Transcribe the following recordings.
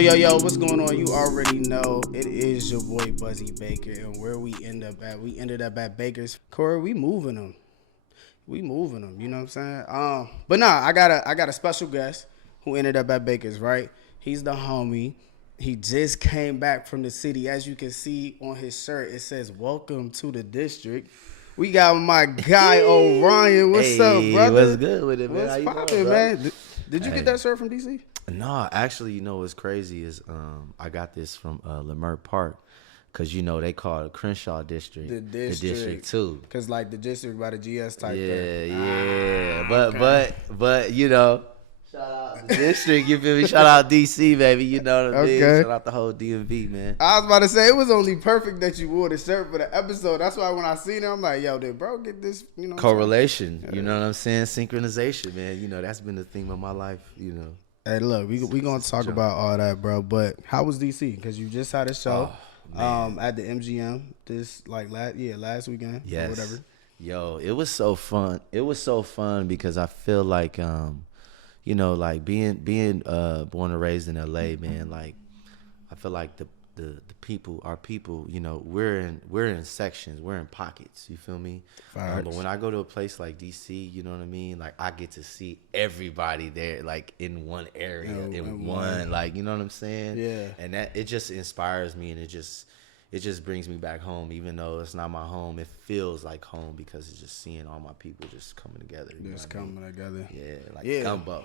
Yo, what's going on? You already know it is your boy Buzzy Baker, and where we ended up at Baker's. Corey, we moving them. You know what I'm saying? But nah, I got a special guest who ended up at Baker's, right? He's the homie. He just came back from the city. As you can see on his shirt, it says "Welcome to the District." We got my guy Orion. What's up, brother? What's good with it, man? What's poppin', man? Did you get that shirt from DC? No, actually, what's crazy is I got this from Leimert Park, cause they call it Crenshaw District, The district too. Cause like the district by the GS type Yeah, thing. yeah. But shout out the district. You feel me? Shout out DC, baby. You know what I mean? Okay. Shout out the whole DMV, man. I was about to say it was only perfect that you wore the shirt for the episode. That's why when I seen it, I'm like, yo, did bro get this? Correlation. You know what I'm saying? Synchronization, man. That's been the theme of my life. Hey, look, we gonna talk about all that, bro. But how was DC? Because you just had a show at the MGM last weekend. Yes. Or whatever. Yo, it was so fun. It was so fun because I feel like like being born and raised in LA, man, like I feel like the people, our people, we're in sections, we're in pockets, you feel me? But when I go to a place like DC, you know what I mean? Like I get to see everybody there, like in one area, in one, like, you know what I'm saying? Yeah. And that, it just inspires me, and it just brings me back home. Even though it's not my home, it feels like home because it's just seeing all my people just coming together. Together. Yeah, gumbo.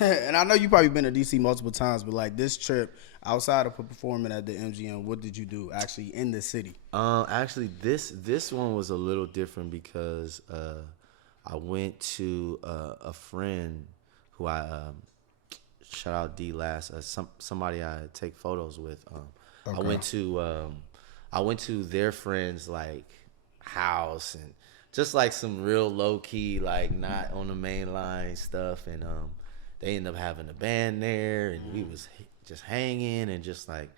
And I know you probably been to DC multiple times, but like this trip, outside of performing at the MGM, what did you do actually in the city? Actually, this one was a little different because I went to a friend who I shout out D last somebody I take photos with. Okay. I went to their friend's like house, and just like some real low key, like not on the main line stuff, and they ended up having a band there, and we was just hanging, and just like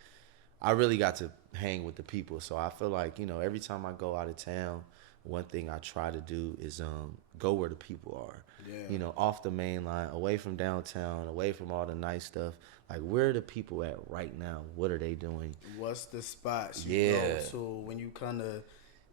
I really got to hang with the people. So I feel like every time I go out of town, one thing I try to do is go where the people are. Yeah. Off the main line, away from downtown, away from all the nice stuff. Like, where are the people at right now? What are they doing? What's the spots you go to when you come to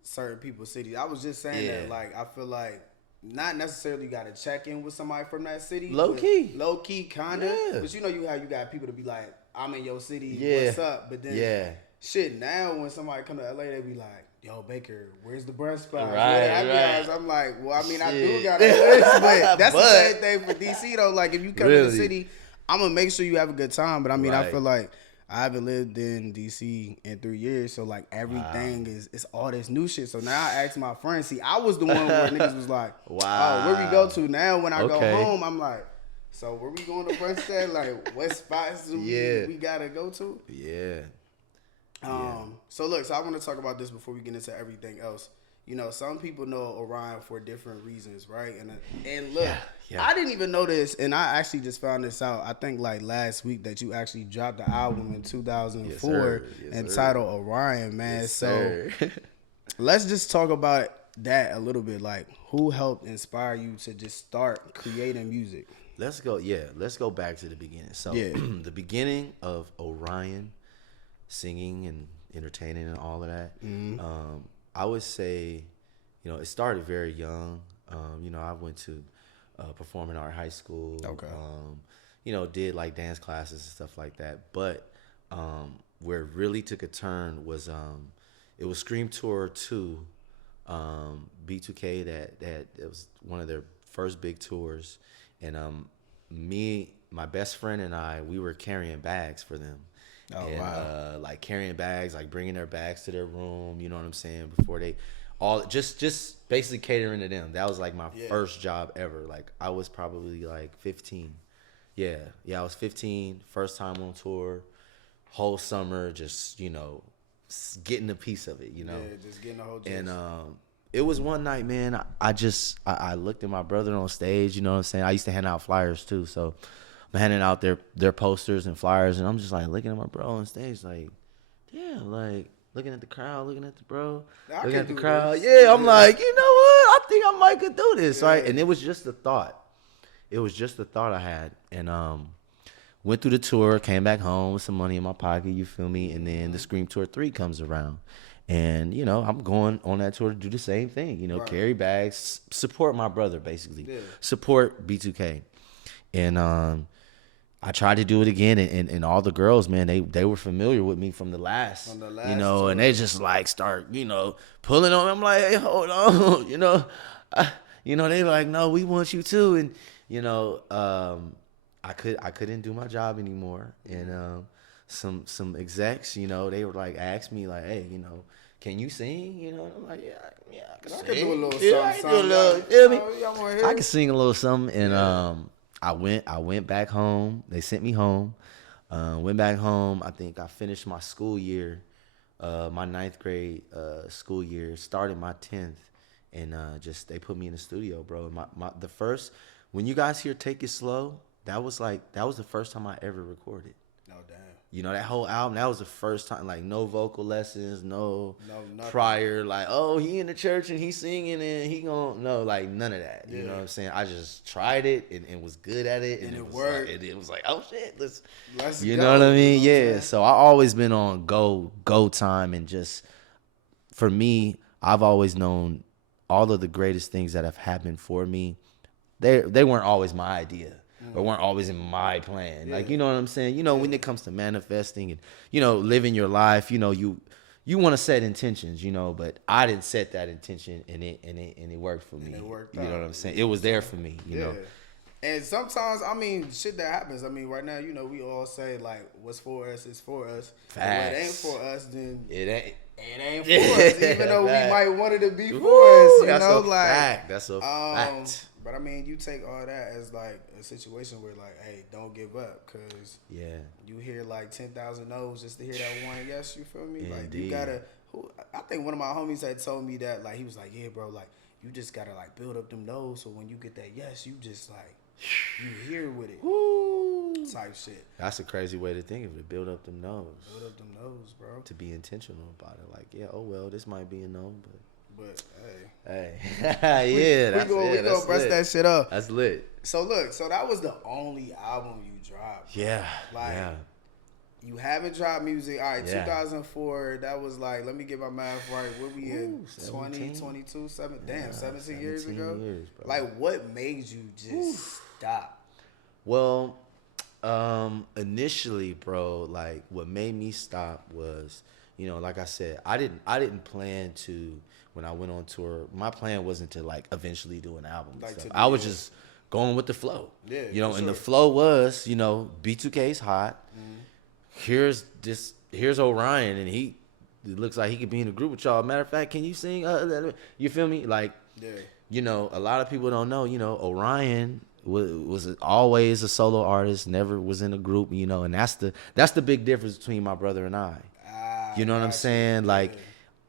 certain people's cities? I was just saying that, like, I feel like not necessarily got to check in with somebody from that city. Low key, kind of. Yeah. But you got people to be like, I'm in your city, what's up? But then, shit, now when somebody come to LA, they be like, yo, Baker, where's the brunch spot? Right. I'm like, well, I mean, I do got a list, but that's the same thing for DC, though. Like, if you come to the city, I'm going to make sure you have a good time. But, I mean, I feel like I haven't lived in DC in 3 years, so, like, everything is all this new shit. So now I asked my friends. See, I was the one where niggas was like, wow, where we go to? Now when I go home, I'm like, so where we going to brunch at? Like, what spots do we got to go to? Yeah. So look, I want to talk about this before we get into everything else. Some people know Orion for different reasons, right? And look, I didn't even know this, and I actually just found this out. I think like last week that you actually dropped the album in 2004 entitled Orion, man. So let's just talk about that a little bit. Like, who helped inspire you to just start creating music? Let's go back to the beginning. So the beginning of Orion, singing and entertaining and all of that. I would say, it started very young. I went to performing art high school. Okay. Did like dance classes and stuff like that. But where it really took a turn was it was Scream Tour 2, B2K. That it was one of their first big tours, and my best friend and I, we were carrying bags for them. Like carrying bags, like bringing their bags to their room, you know what I'm saying, before they just basically catering to them. That was like my first job ever. Like I was probably like 15. I was 15, first time on tour, whole summer, just getting a piece of it, just getting the whole gist. And it was one night, man, I looked at my brother on stage, you know what I'm saying. I used to hand out flyers too, so I'm handing out their posters and flyers, and I'm just like looking at my bro on stage, like, damn, like looking at the crowd, looking at the bro, looking at the crowd. I'm like, you know what? I think I might could do this, right? And it was just a thought. It was just a thought I had, and went through the tour, came back home with some money in my pocket, you feel me? And then the Scream Tour 3 comes around. And, you know, I'm going on that tour to do the same thing, you know, carry bags, support my brother, basically. Support B2K. And I tried to do it again, and all the girls, man, they were familiar with me from the last you know, tour. And they just like start, you know, pulling on me. I'm like, hey, hold on, you know. They like, no, we want you too. And, you know, I couldn't do my job anymore. And some execs, you know, they were like, asked me like, hey, you know, can you sing? You know, I'm like, yeah, I can do a little something. I can sing a little something. And I went back home. They sent me home. Went back home. I think I finished my school year, my 9th grade school year, started my 10th. And just they put me in the studio, bro. The first, when you guys hear Take It Slow, that was the first time I ever recorded. Oh, damn. You know, that whole album, that was the first time, like, no vocal lessons, no prior, like, oh, he in the church and he's singing and he gonna, no, like, none of that. You know what I'm saying? I just tried it and was good at it. And it worked. Like, it was like, oh, shit, let's you know what I mean? Yeah. So I always been on go time. And just, for me, I've always known all of the greatest things that have happened for me, they weren't always my idea. Or weren't always in my plan. Like, you know what I'm saying? You know, when it comes to manifesting and, you know, living your life, you know, you want to set intentions, you know, but I didn't set that intention and it worked for me. It worked out. You know what I'm saying? It was there for me, you know. And sometimes, I mean, shit that happens. I mean, right now, you know, we all say, like, what's for us is for us. Facts. If it ain't for us, then it ain't for us. Even though we might want it to be for us, you know, like. Fact. That's a fact. But I mean, you take all that as like a situation where like, hey, don't give up, cause you hear like 10,000 no's just to hear that one yes. You feel me? Like you gotta. I think one of my homies had told me that like he was like, yeah, bro, like you just gotta like build up them no's, so when you get that yes, you just like you here with it. Woo. Type shit. That's a crazy way to think of it. Build up them no's. Build up them no's, bro. To be intentional about it. Like, yeah, oh well, this might be a no, but hey, we gonna brush that shit up. That's lit. So look, that was the only album you dropped. Yeah, like you haven't dropped music. All right, 2004. That was like, let me get my math right. What we in 20, 22, 17 years ago. Like, what made you just stop? Well, initially, bro, like what made me stop was, you know, like I said, I didn't plan to. When I went on tour, my plan wasn't to like eventually do an album. Like I was just going with the flow. Yeah, you know, and the flow was, you know, B2K's hot. Mm-hmm. Here's Orion, and it looks like he could be in a group with y'all. Matter of fact, can you sing? You feel me? Like, you know, a lot of people don't know. You know, Orion was always a solo artist, never was in a group. You know, and that's the big difference between my brother and I. You know what I'm saying? Like.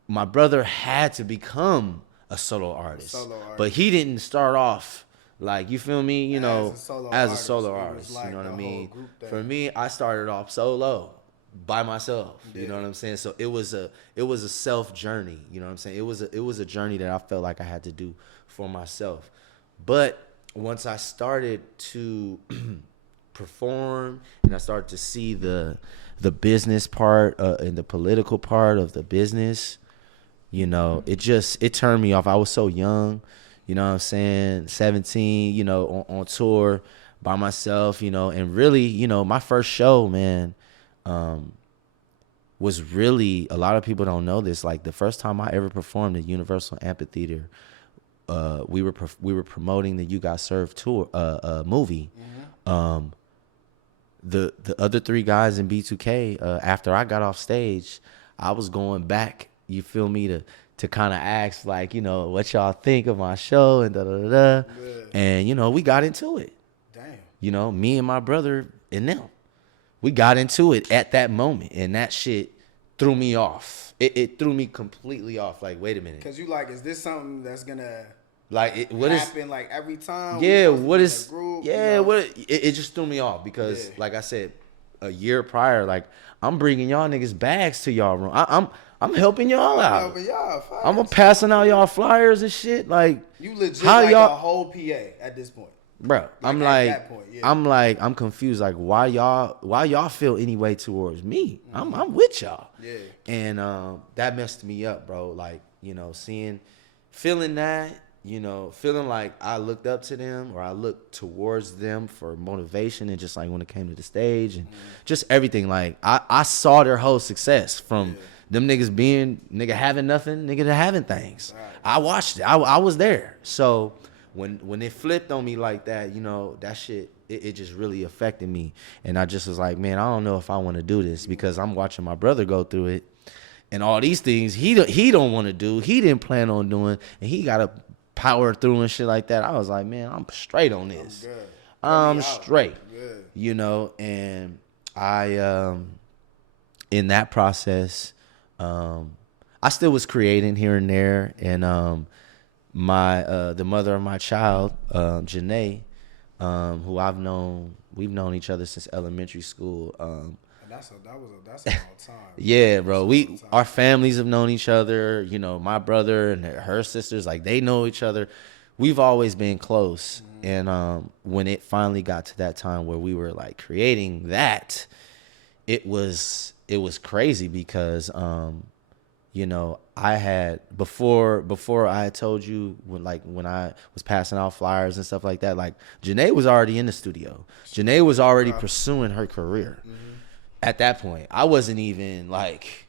My brother had to become a solo artist, but he didn't start off like, you feel me, you know, as a solo artist, like, you know what I mean? For me, I started off solo by myself, you know what I'm saying? So it was a self journey, you know what I'm saying? It was a journey that I felt like I had to do for myself. But once I started to perform and I started to see the business part and the political part of the business, you know, it turned me off. I was so young, you know what I'm saying, 17, you know, on tour by myself, you know, and really, you know, my first show, man, was really, a lot of people don't know this, like the first time I ever performed at Universal Amphitheater, we were promoting the You Got Served tour movie. Mm-hmm. The other three guys in B2K, after I got off stage, I was going back, you feel me, to kind of ask, like, you know, what y'all think of my show and da-da-da-da. And, you know, we got into it. Damn. You know, me and my brother and them. We got into it at that moment, and that shit threw me off. It threw me completely off. Like, wait a minute. Because you like, is this something that's going to like happen like every time? Yeah, what is... Group, yeah, you know? It just threw me off because, like I said, a year prior, like, I'm bringing y'all niggas bags to y'all room. I'm helping y'all out. I'm passing out y'all flyers and shit. Like, you legit like a whole PA at this point. bro, I'm I'm confused. Like, why y'all feel any way towards me? I'm with y'all. Yeah. And that messed me up, bro. Like, feeling that, feeling like I looked up to them or I looked towards them for motivation, and just like when it came to the stage and just everything. Like, I saw their whole success from them niggas being having nothing, to having things. Right. I watched it. I was there. So when it flipped on me like that, that shit, it just really affected me. And I just was like, man, I don't know if I want to do this, because I'm watching my brother go through it and all these things he don't want to do. He didn't plan on doing, and he got to power through and shit like that. I was like, man, I'm straight on this. I'm straight. And I, in that process, I still was creating here and there. And, the mother of my child, Jhene, who we've known each other since elementary school. That's a long time. Yeah, bro. Our families have known each other. My brother and her sisters, like, they know each other. We've always been close. And when it finally got to that time where we were like creating that, it was crazy, because I had before I had told you, when I was passing out flyers and stuff like that, like, Jhene was already in the studio. Jhene was already pursuing her career. At that point, I wasn't even like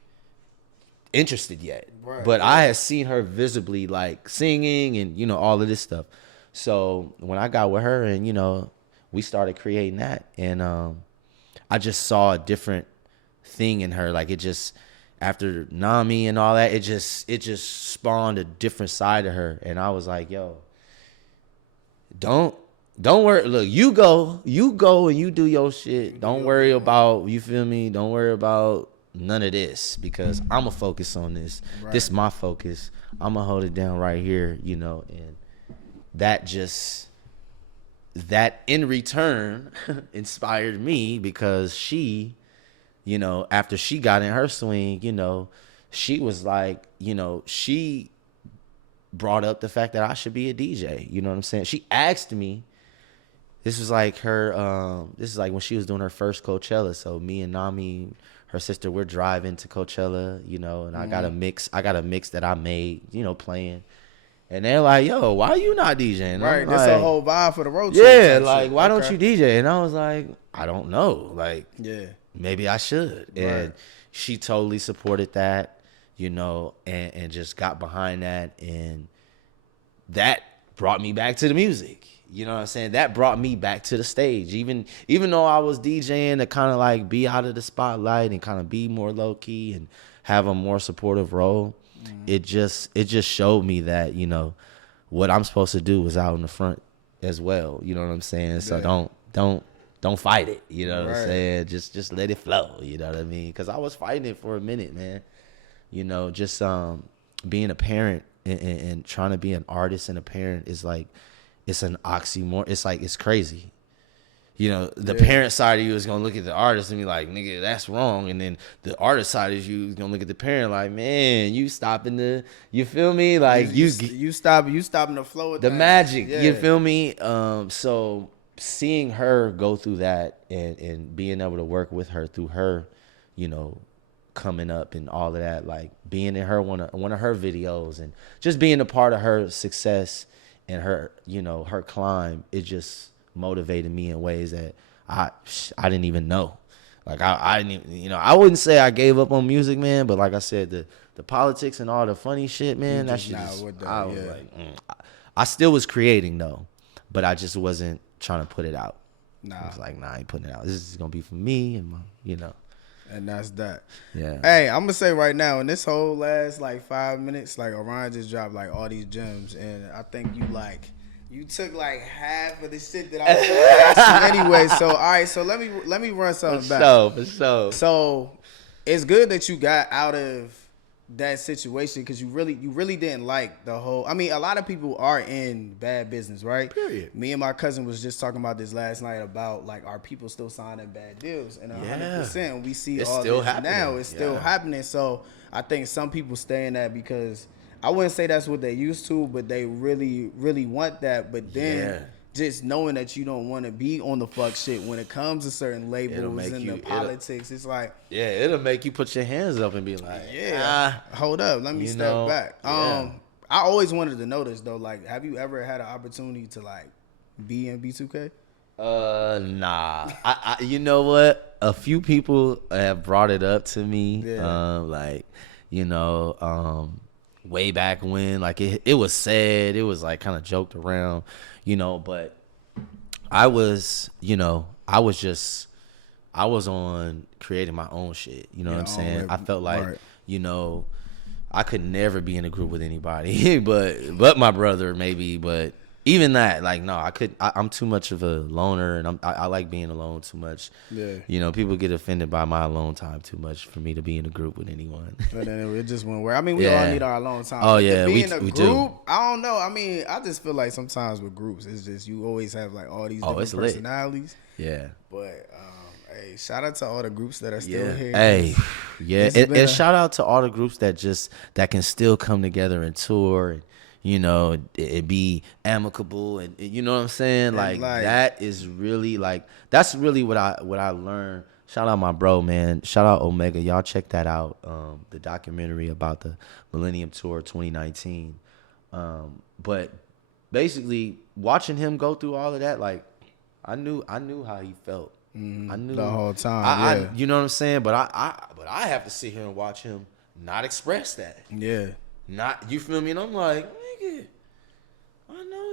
interested yet, but I had seen her visibly like singing and all of this stuff. So when I got with her and we started creating that, and I just saw a different thing in her. Like, it just, after Nami and all that, it just spawned a different side of her. And I was like, yo, don't worry. Look, you go and you do your shit. Don't worry about, you feel me? Don't worry about none of this, because I'm going to focus on this. Right. This is my focus. I'm going to hold it down right here, and that in return inspired me, because she, after she got in her swing, she was like, she brought up the fact that I should be a DJ. You know what I'm saying? She asked me. This was like this is like when she was doing her first Coachella. So me and Nami, her sister, we're driving to Coachella, and I got a mix that I made, playing. And they're like, yo, why are you not DJing? Right, that's a whole vibe for the road trip. Yeah, like, why don't you DJ? And I was like, I don't know. Like, maybe I should. Right. And she totally supported that, and just got behind that. And that brought me back to the music. You know what I'm saying? That brought me back to the stage. Even though I was DJing to kind of like be out of the spotlight and kind of be more low key and have a more supportive role, it just showed me that, what I'm supposed to do was out in the front as well. You know what I'm saying? Yeah. So don't fight it. You know what I'm saying? Just let it flow. You know what I mean? Because I was fighting it for a minute, man. Just being a parent and trying to be an artist and a parent is like, it's an oxymoron. It's like, it's crazy. The parent side of you is going to look at the artist and be like, nigga, that's wrong. And then the artist side of you is going to look at the parent like, man, you stopping you feel me? Like, you stopping the flow of the magic. Yeah. You feel me? So seeing her go through that and being able to work with her through her, coming up and all of that, like being in one of her videos and just being a part of her success and her, her climb, it just motivated me in ways that I didn't even know. Like, I didn't even, I wouldn't say I gave up on music, man, but like I said, the politics and all the funny shit, man, that shit just, I was like, I still was creating though, but I just wasn't trying to put it out. I was like, I ain't putting it out. This is gonna be for me and my, And that's that. Yeah. Hey, I'm gonna say right now, in this whole last like 5 minutes, like Orion just dropped like all these gems, and I think you took like half of the shit that I was gonna ask you anyway. So all right, so let me run something back. For sure. So it's good that you got out of that situation, because you really didn't like the whole. I mean, a lot of people are in bad business, right? Period. Me and my cousin was just talking about this last night about like, are people still signing bad deals? And 100%, we see it's all this happening. Now. It's still happening. So I think some people stay in that because I wouldn't say that's what they used to, but they really, really want that. But then just knowing that you don't want to be on the fuck shit when it comes to certain labels and the politics. It's like, yeah, it'll make you put your hands up and be like, hold up, let me step back. I always wanted to know this though. Like, have you ever had an opportunity to like be in B2K? Nah. I you know what? A few people have brought it up to me. Like, you know, way back when, like it was said, it was like kind of joked around, you know, but I was on creating my own shit. You know what I'm saying? I felt like, you know, I could never be in a group with anybody, but my brother maybe, but even that, like, no, I'm too much of a loner, and I like being alone too much. Yeah. You know, people get offended by my alone time too much for me to be in a group with anyone. But then it just went where, I mean, we all need our alone time. Oh, yeah, we do. I don't know. I mean, I just feel like sometimes with groups, it's just you always have like all these different personalities. Lit. Yeah. But, hey, shout out to all the groups that are still here. Hey, yeah, and shout out to all the groups that can still come together and tour, and you know, it be amicable, and you know what I'm saying. Like that is really that's really what I learned. Shout out my bro, man. Shout out Omega. Y'all check that out. The documentary about the Millennium Tour 2019. But basically, watching him go through all of that, like I knew how he felt. I knew the whole time. I you know what I'm saying? But I have to sit here and watch him not express that. Yeah. Not, you feel me? And I'm like, nigga, I know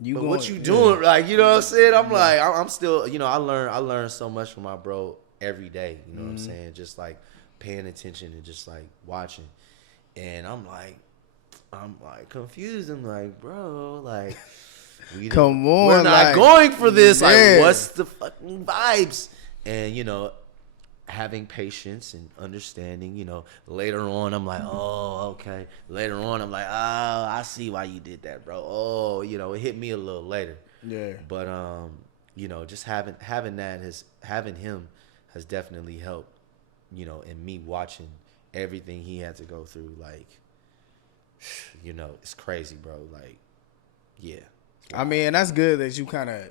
you. But what you doing? Like, you know what I'm saying? I'm like, I'm still, you know, I learn so much from my bro every day. You know what I'm saying? Just like paying attention and just like watching. And I'm like confused. I'm like, bro, like, come on, we're not going for this. Like, what's the fucking vibes? And you know, having patience and understanding, you know, later on I'm like, oh, okay. Later on I'm like, oh, I see why you did that, bro. Oh, you know, it hit me a little later. Yeah. But you know, just having him has definitely helped, you know, in me watching everything he had to go through. Like, you know, it's crazy, bro. Like, yeah. I mean, and that's good that you kind of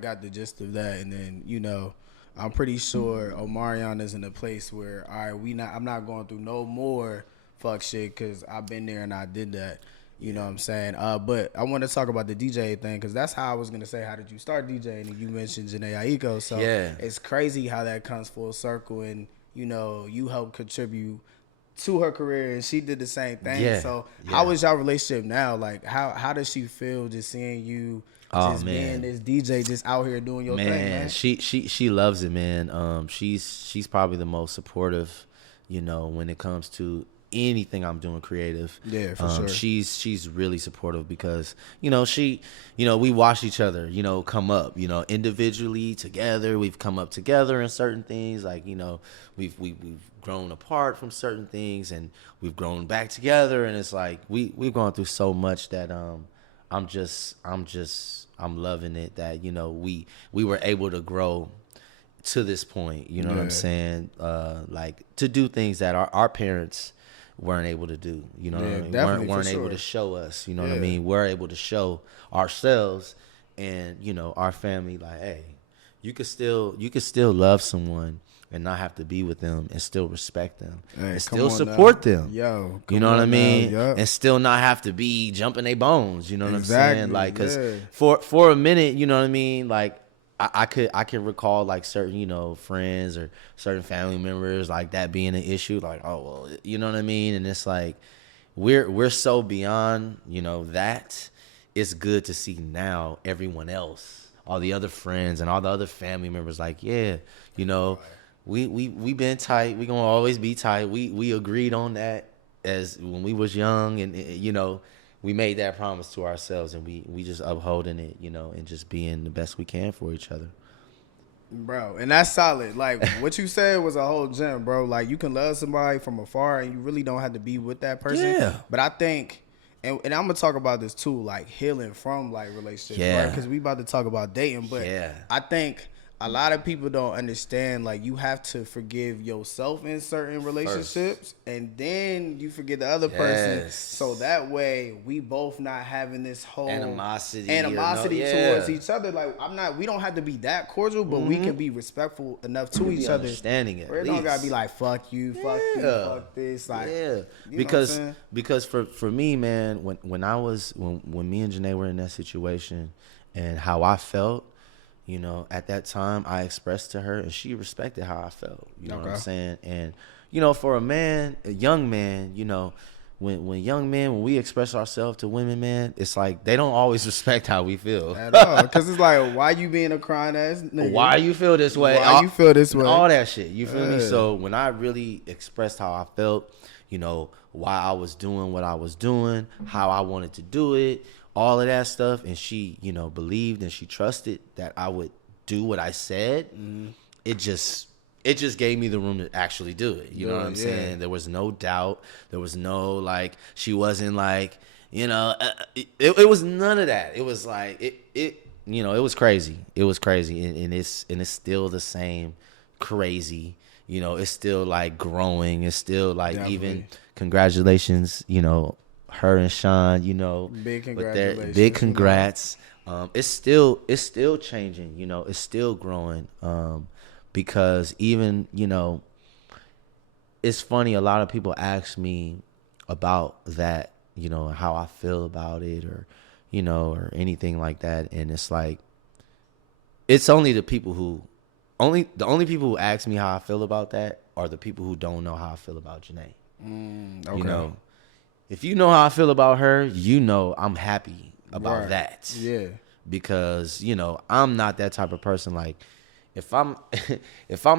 got the gist of that, and then, you know, I'm pretty sure Omarion is in a place where, all right, I'm not going through no more fuck shit because I've been there and I did that. You know what I'm saying? But I want to talk about the DJ thing because that's how I was going to say, how did you start DJing? And you mentioned Jhene Aiko. So it's crazy how that comes full circle, and, you know, you helped contribute to her career and she did the same thing. Yeah. So how is y'all relationship now? Like, how does she feel just seeing you being this DJ just out here doing your thing, man? She loves it, man. She's probably the most supportive, you know, when it comes to anything I'm doing creative. Yeah, for sure. She's really supportive because, you know, we watch each other, you know, come up, you know, individually, together. We've come up together in certain things. Like, you know, we've grown apart from certain things and we've grown back together. And it's like, we've gone through so much that, I'm loving it that, you know, we were able to grow to this point, you know what I'm saying? Like to do things that our parents weren't able to do, you know what I mean? Weren't able to show us, you know what I mean? We're able to show ourselves and, you know, our family, like, hey, you could still love someone and not have to be with them and still respect them and still support them. Yo, you know what I mean? And still not have to be jumping their bones. You know what I'm saying? Like, cause for a minute, you know what I mean? Like, I can recall like certain, you know, friends or certain family members like that being an issue. Like, oh, well, you know what I mean? And it's like, we're so beyond, you know, that. It's good to see now everyone else, all the other friends and all the other family members, like, yeah, you know, we been tight. We gonna always be tight. We agreed on that as when we was young, and you know, we made that promise to ourselves, and we just upholding it, you know, and just being the best we can for each other. Bro, and that's solid. Like, what you said was a whole gem, bro. Like, you can love somebody from afar, and you really don't have to be with that person. Yeah. But I think, and I'm gonna talk about this too, like healing from like relationships, right? Because we about to talk about dating, but I think a lot of people don't understand, like, you have to forgive yourself in certain relationships and then you forgive the other person, so that way we both not having this whole animosity towards each other. Like, we don't have to be that cordial, but we can be respectful enough to each other, understanding it, where it don't gotta be like fuck you, fuck this, like, because for me, man, when me and Jhene were in that situation and how I felt, you know, at that time, I expressed to her, and she respected how I felt. You know what I'm saying? And, you know, for a young man, you know, when we express ourselves to women, man, it's like they don't always respect how we feel. At all. Because it's like, why you being a crying ass nigga? Why you feel this way? Why you feel this way? All that shit. You feel me? So when I really expressed how I felt, you know, why I was doing what I was doing, how I wanted to do it, all of that stuff, and she, you know, believed and she trusted that I would do what I said. It just gave me the room to actually do it. You know what I'm saying? There was no doubt. There was no, like, she wasn't like, you know, it was none of that. It was like, it you know, it was crazy. It was crazy, and it's still the same crazy. You know, it's still like growing. It's still like even congratulations, you know, her and Sean, you know, big congratulations. Big congrats. It's still changing, you know, it's still growing. Because even, you know, it's funny, a lot of people ask me about that, you know, how I feel about it, or, you know, or anything like that. And it's like, it's only the only people who ask me how I feel about that are the people who don't know how I feel about Jhene. You know, if you know how I feel about her, you know I'm happy about that. Yeah. Because, you know, I'm not that type of person. Like, if I'm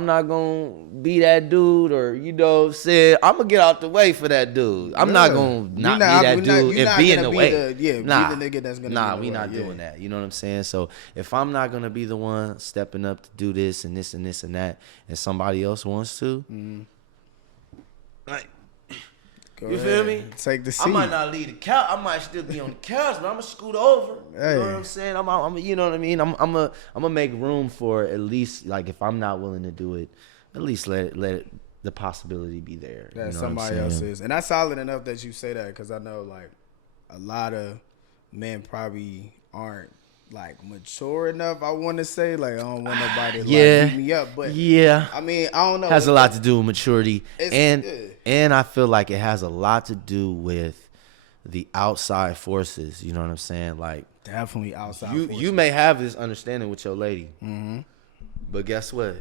not gonna be that dude, or, you know, said I'm gonna get out the way for that dude. I'm not gonna be that dude and be in the way. Be the nigga that's gonna we not doing that. You know what I'm saying? So if I'm not gonna be the one stepping up to do this and this and this and that, and somebody else wants to, like, you feel me? Take the seat. I might not leave the couch. I might still be on the couch, but I'm gonna scoot over. You know what I'm saying? I'm you know what I mean? I'm gonna make room for, at least, like, if I'm not willing to do it, at least let the possibility be there. That, you know, somebody else is. And that's solid enough that you say that, because I know, like, a lot of men probably aren't, like, mature enough, I want to say. Like, I don't want nobody to like beat me up, but I mean, I don't know. Has a lot to do with maturity, and I feel like it has a lot to do with the outside forces. You know what I'm saying? Like, definitely outside forces. You may have this understanding with your lady, but guess what?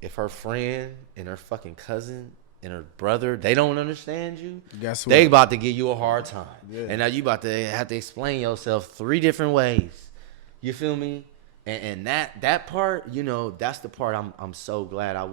If her friend and her fucking cousin and her brother, they don't understand you, guess what? They about to give you a hard time, and now you about to have to explain yourself 3 different ways. You feel me? And that part, you know, that's the part I'm so glad I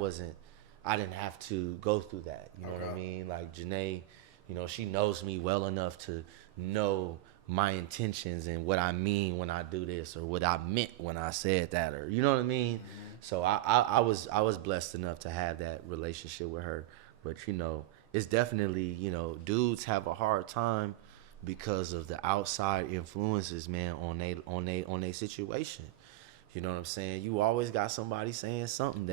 didn't have to go through that. You know what I mean? Like, Jhene, you know, she knows me well enough to know my intentions and what I mean when I do this, or what I meant when I said that, or, you know what I mean? So I was blessed enough to have that relationship with her. But, you know, it's definitely, you know, dudes have a hard time because of the outside influences, man, on they situation. You know what I'm saying? You always got somebody saying something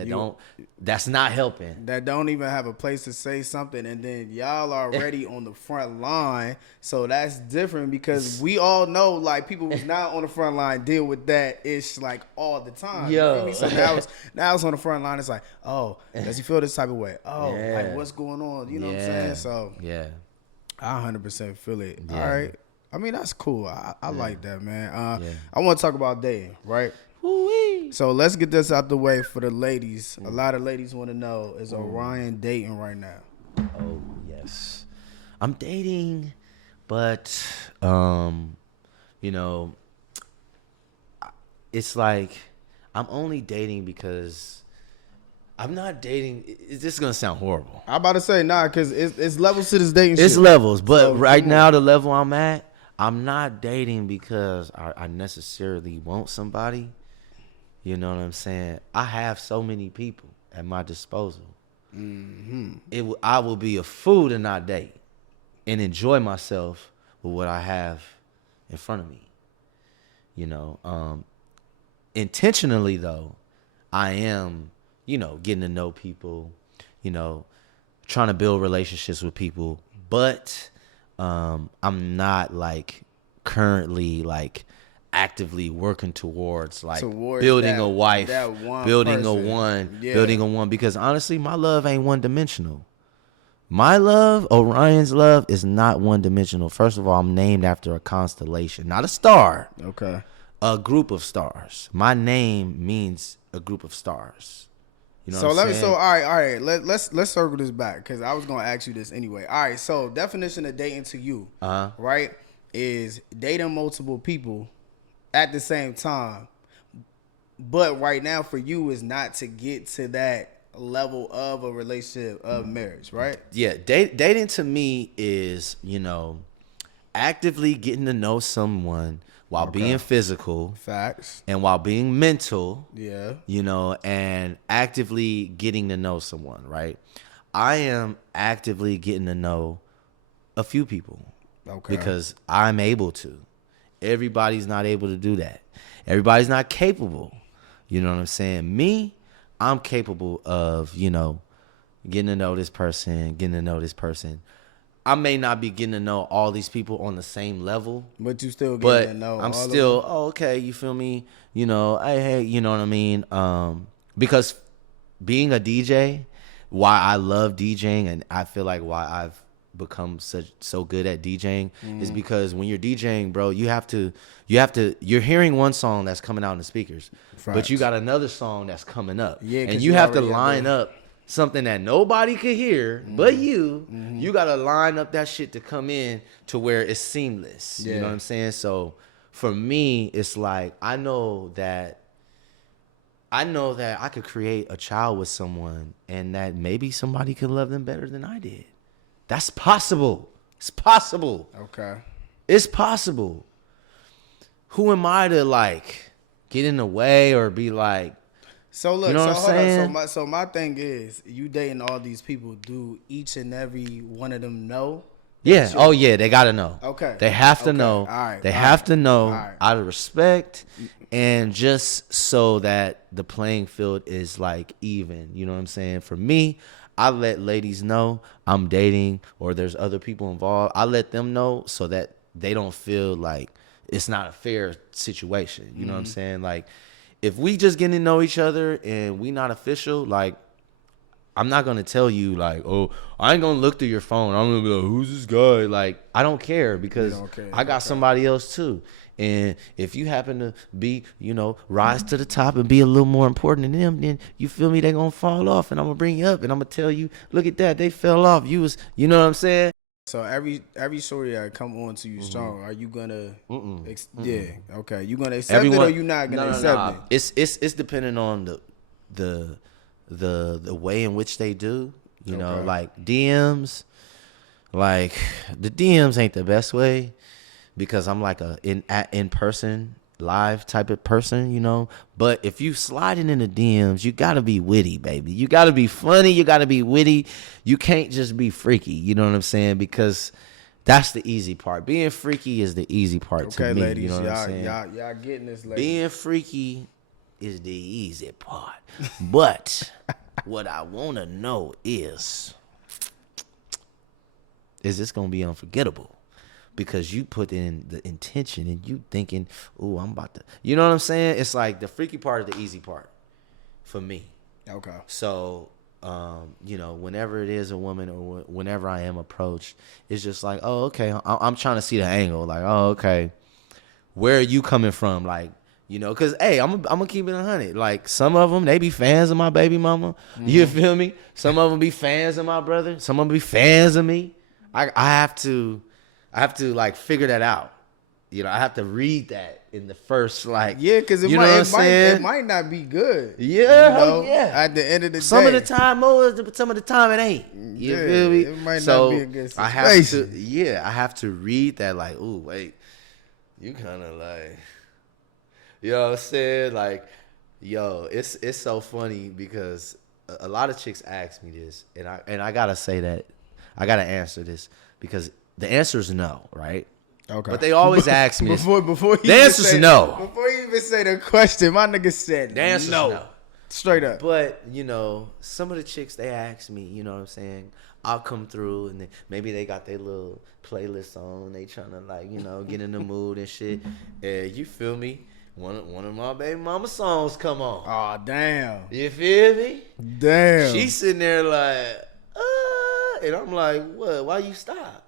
that's not helping. That don't even have a place to say something, and then y'all are already on the front line. So that's different, because we all know, like, people who's not on the front line deal with that ish, like, all the time. Yo. You feel me? So now it's on the front line. It's like, oh, does he feel this type of way? Oh, like, what's going on? You know what I'm saying? So I 100% feel it. All right. I mean, that's cool. I like that, man. I want to talk about dating, right? Woo-wee. So let's get this out the way for the ladies. A lot of ladies want to know, is Orion dating right now? Oh, yes. I'm dating, but, you know, it's like I'm only dating because I'm not dating. This is going to sound horrible. I'm about to say, because it's levels to this dating shit. It's levels, but so, right now, the level I'm at, I'm not dating because I necessarily want somebody. You know what I'm saying? I have so many people at my disposal. I will be a fool to not date and enjoy myself with what I have in front of me. You know, intentionally, though, I am, getting to know people, trying to build relationships with people, but I'm not like currently like actively working towards building a wife, building a one, because honestly, my love ain't one dimensional. My love, Orion's love, is not one dimensional. First of all, I'm named after a constellation, not a star. Okay. A group of stars. My name means a group of stars. All right. Let's circle this back because I was gonna ask you this anyway. All right. So definition of dating to you, right, is dating multiple people at the same time, but right now for you is not to get to that level of a relationship of marriage, right? Yeah. Dating to me is actively getting to know someone while being physical, facts, and while being mental, yeah, and actively getting to know someone, right? I am actively getting to know a few people, because I'm able to. Everybody's not able to do that. Everybody's not capable. You know what I'm saying? Me, I'm capable of, getting to know this person. I may not be getting to know all these people on the same level, but you still getting to know. I'm still okay. You feel me? Hey, you know what I mean? Because being a DJ, why I love DJing, and I feel like why I've become so good at DJing is because when you're DJing, bro, you're hearing one song that's coming out in the speakers, but you got another song that's coming up, and you have to line up something that nobody could hear but you. You gotta line up that shit to come in to where it's seamless. You know what I'm saying? So for me, it's like I know that I could create a child with someone, and that maybe somebody could love them better than I did. That's possible. It's possible. Okay. It's possible. Who am I to get in the way or be like? So look, you know what I'm saying? So my thing is, you dating all these people. Do each and every one of them know? Yeah. Oh yeah, they gotta know. Okay. They have to know. All right. They have to know out of respect, and just so that the playing field is even. You know what I'm saying? For me, I let ladies know I'm dating or there's other people involved. I let them know so that they don't feel like it's not a fair situation. You know what I'm saying? If we just getting to know each other and we not official, I'm not going to tell you oh, I ain't going to look through your phone. I'm going to be like, who's this guy? I don't care because I got somebody else too. And if you happen to be, rise to the top and be a little more important than them, then you feel me, they going to fall off, and I'm going to bring you up and I'm going to tell you, look at that, they fell off. You know what I'm saying? So every story that come on to you strong, are you gonna? You gonna accept it or you not gonna accept it? It's depending on the way in which they do. DMs, the DMs ain't the best way because I'm a in person live type of person, but if you sliding in the DMs, you gotta be witty, baby. You gotta be funny, you gotta be witty. You can't just be freaky, you know what I'm saying? Because that's the easy part. Being freaky is the easy part to me. Ladies, you know what I'm saying? Y'all getting this, ladies. Being freaky is the easy part. But what I wanna know is this gonna be unforgettable? Because you put in the intention and you thinking, oh, I'm about to, you know what I'm saying? It's the freaky part is the easy part for me. Okay. So, whenever it is a woman or whenever I am approached, it's just oh, okay, I'm trying to see the angle. Oh, okay, where are you coming from? Because, hey, I'm gonna keep it 100. Some of them, they be fans of my baby mama. You feel me? Some of them be fans of my brother. Some of them be fans of me. I have to figure that out. I have to read that in the first because it might not be good. Yeah, At the end of the day, some of the time it ain't. You feel me? It might not be a good situation. I have to read that. Oh wait, you kind of you know what I'm saying? It's so funny because a lot of chicks ask me this, and I gotta say that I gotta answer this because the answer is no, right? Okay. But they always ask me before the answer's no. Before you even say the question, my nigga said the answer's no. Straight up. But, you know, some of the chicks, they ask me, you know what I'm saying? I'll come through and maybe they got their little playlist on. They trying to, like, you know, get in the mood and shit. You feel me? One of my baby mama songs come on. Oh, damn. You feel me? Damn. She's sitting there like, and I'm like, what? Why you stop?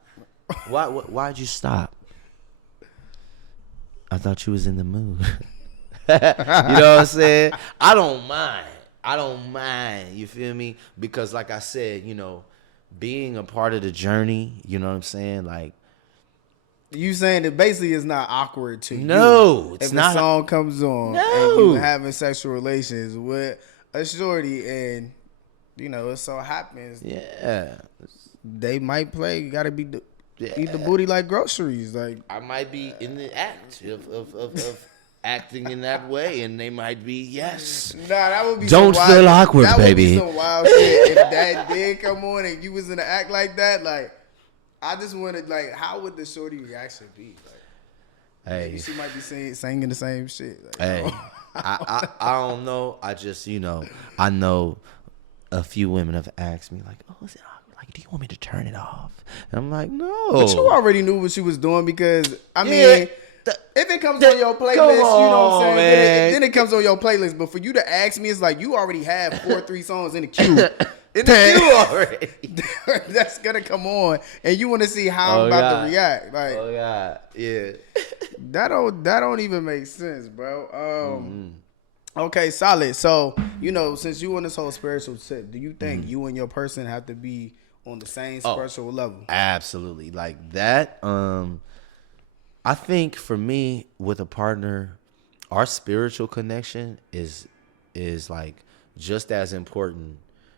Why'd you stop? I thought you was in the mood. You know what I'm saying? I don't mind. You feel me? Because like I said, you know, being a part of the journey, you know what I'm saying? Like, you saying that basically it's not awkward to you. No, it's if not. If a song comes on and you having sexual relations with a shorty and, you know, it so happens. Yeah. They might play. You got to be eat the booty like groceries. Like, I might be in the act of acting in that way, and they might be yes. Nah, that would be don't some feel wild, awkward, that baby. That would be some wild shit. If that did come on and you was in an act like that, like, I just wanted, like, how would the shorty reaction be? Like, hey, she might be singing the same shit. Like, hey, I don't know. I just, you know, I know a few women have asked me like, oh, is it awkward? Like, do you want me to turn it off? And I'm like, no. But you already knew what she was doing because, I mean, if it comes on your playlist, you know what I'm saying? Then it comes on your playlist. But for you to ask me, it's like you already have 4 or 3 songs in the queue. Already. That's going to come on. And you want to see how I'm about to react. Like, oh, God. Yeah. That don't even make sense, bro. Okay, solid. So, you know, since you on this whole spiritual tip, do you think you and your person have to be on the same spiritual level? Absolutely. Like that, I think for me with a partner, our spiritual connection is like just as important,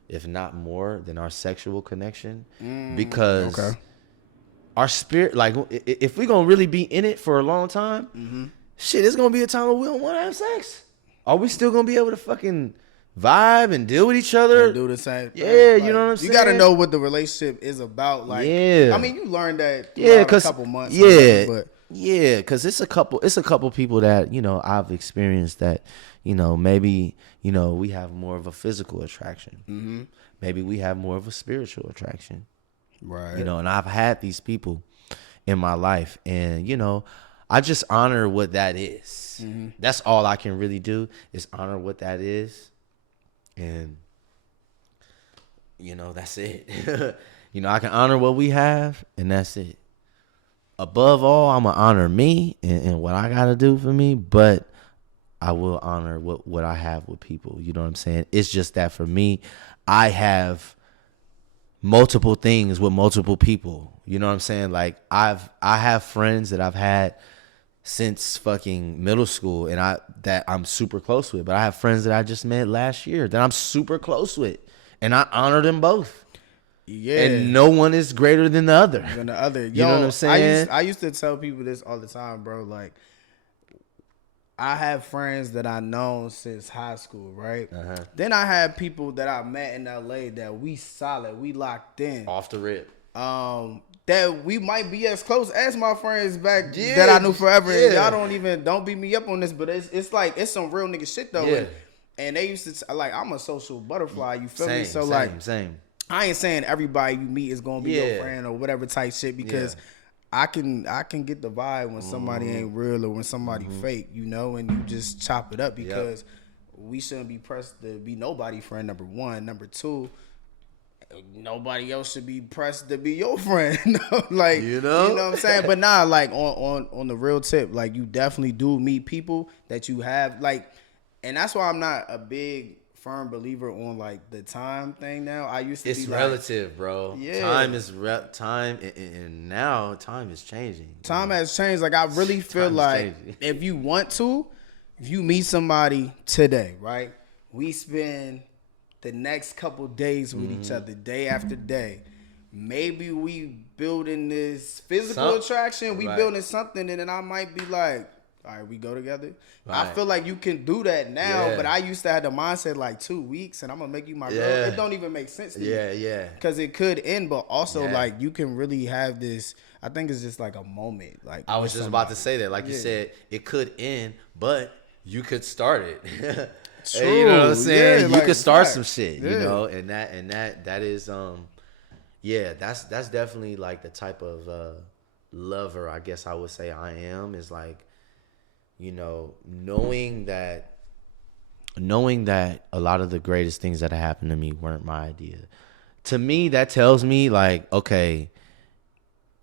if not more, than our sexual connection. Because our spirit, like if we're gonna really be in it for a long time, shit, it's gonna be a time where we don't want to have sex. Are we still gonna be able to fucking vibe and deal with each other and do the same thing? Yeah, like, you know what I'm saying? You gotta know what the relationship is about. Like, yeah. I mean, you learned that cause, a couple months. Because it's a couple people that, you know, I've experienced that, you know, maybe, you know, we have more of a physical attraction. Maybe we have more of a spiritual attraction. Right. You know, and I've had these people in my life, and, you know, I just honor what that is. That's all I can really do is honor what that is. And, you know, that's it. You know, I can honor what we have, and that's it. Above all, I'm going to honor me and what I got to do for me, but I will honor what I have with people. You know what I'm saying? It's just that for me, I have multiple things with multiple people. You know what I'm saying? Like, I have friends that I've had since fucking middle school and that I'm super close with. But I have friends that I just met last year that I'm super close with. And I honor them both. Yeah. And no one is greater than the other. You know what I'm saying? I used to tell people this all the time, bro. Like, I have friends that I known since high school, right? Then I have people that I met in LA that we solid, we locked in. Off the rip. That we might be as close as my friends back that I knew forever. And y'all don't beat me up on this, but it's like, it's some real nigga shit though. Yeah. And they used to, like, I'm a social butterfly, you feel me? So same. I ain't saying everybody you meet is gonna be your friend or whatever type shit, because I can get the vibe when somebody ain't real or when somebody fake, you know, and you just chop it up, because we shouldn't be pressed to be nobody friend, number one. Number two, nobody else should be pressed to be your friend. Like, you know what I'm saying? But nah, like on the real tip, like, you definitely do meet people that you have, like, and that's why I'm not a big firm believer on, like, the time thing now. I used to be like, relative, bro. Yeah. Time is time, and now time is changing. Time has changed. Like, I really feel like if you want to, if you meet somebody today, right? We spend the next couple days with each other, day after day. Maybe we building this physical attraction. We building something, and then I might be like, all right, we go together. Right. I feel like you can do that now, but I used to have the mindset like 2 weeks and I'm going to make you my girl. It don't even make sense to me. Yeah. Because it could end, but also like you can really have this, I think it's just like a moment. Like, I was just about to say that. Like you said, it could end, but you could start it. True. You know what I'm saying? Yeah, you like, could start fact. some shit, Yeah. you know, and that is yeah, that's definitely like the type of lover I guess I would say I am, is like, you know, knowing that a lot of the greatest things that have happened to me weren't my idea. To me, that tells me like, okay,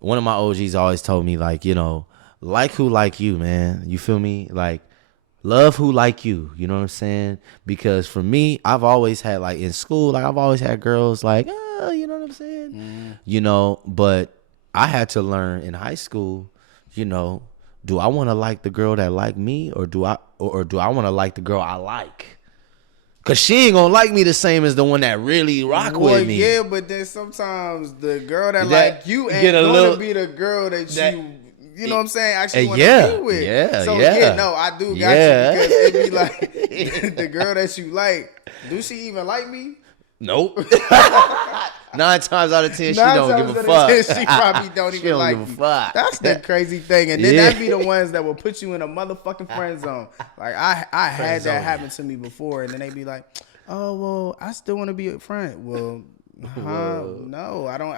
one of my OGs always told me like, you know, like who like you, man. You feel me? Like, love who like you. You know what I'm saying? Because for me, I've always had, like, in school, like, I've always had girls like, you know what I'm saying? Mm. You know, but I had to learn in high school, you know, do I want to like the girl that like me, or do I want to like the girl I like? Cause she ain't gonna like me the same as the one that really rock with me. Yeah, but then sometimes the girl that like you ain't gonna be the girl that you know what I'm saying, actually want to be with. No, I do got you, because it be like the girl that you like, do she even like me? Nope. 9 times out of 10, she don't give a fuck. She probably don't even like you. That's the crazy thing. And then that be the ones that will put you in a motherfucking friend zone. Like I had that happen to me before, and then they be like, oh, well, I still want to be a friend. Well, no, I don't.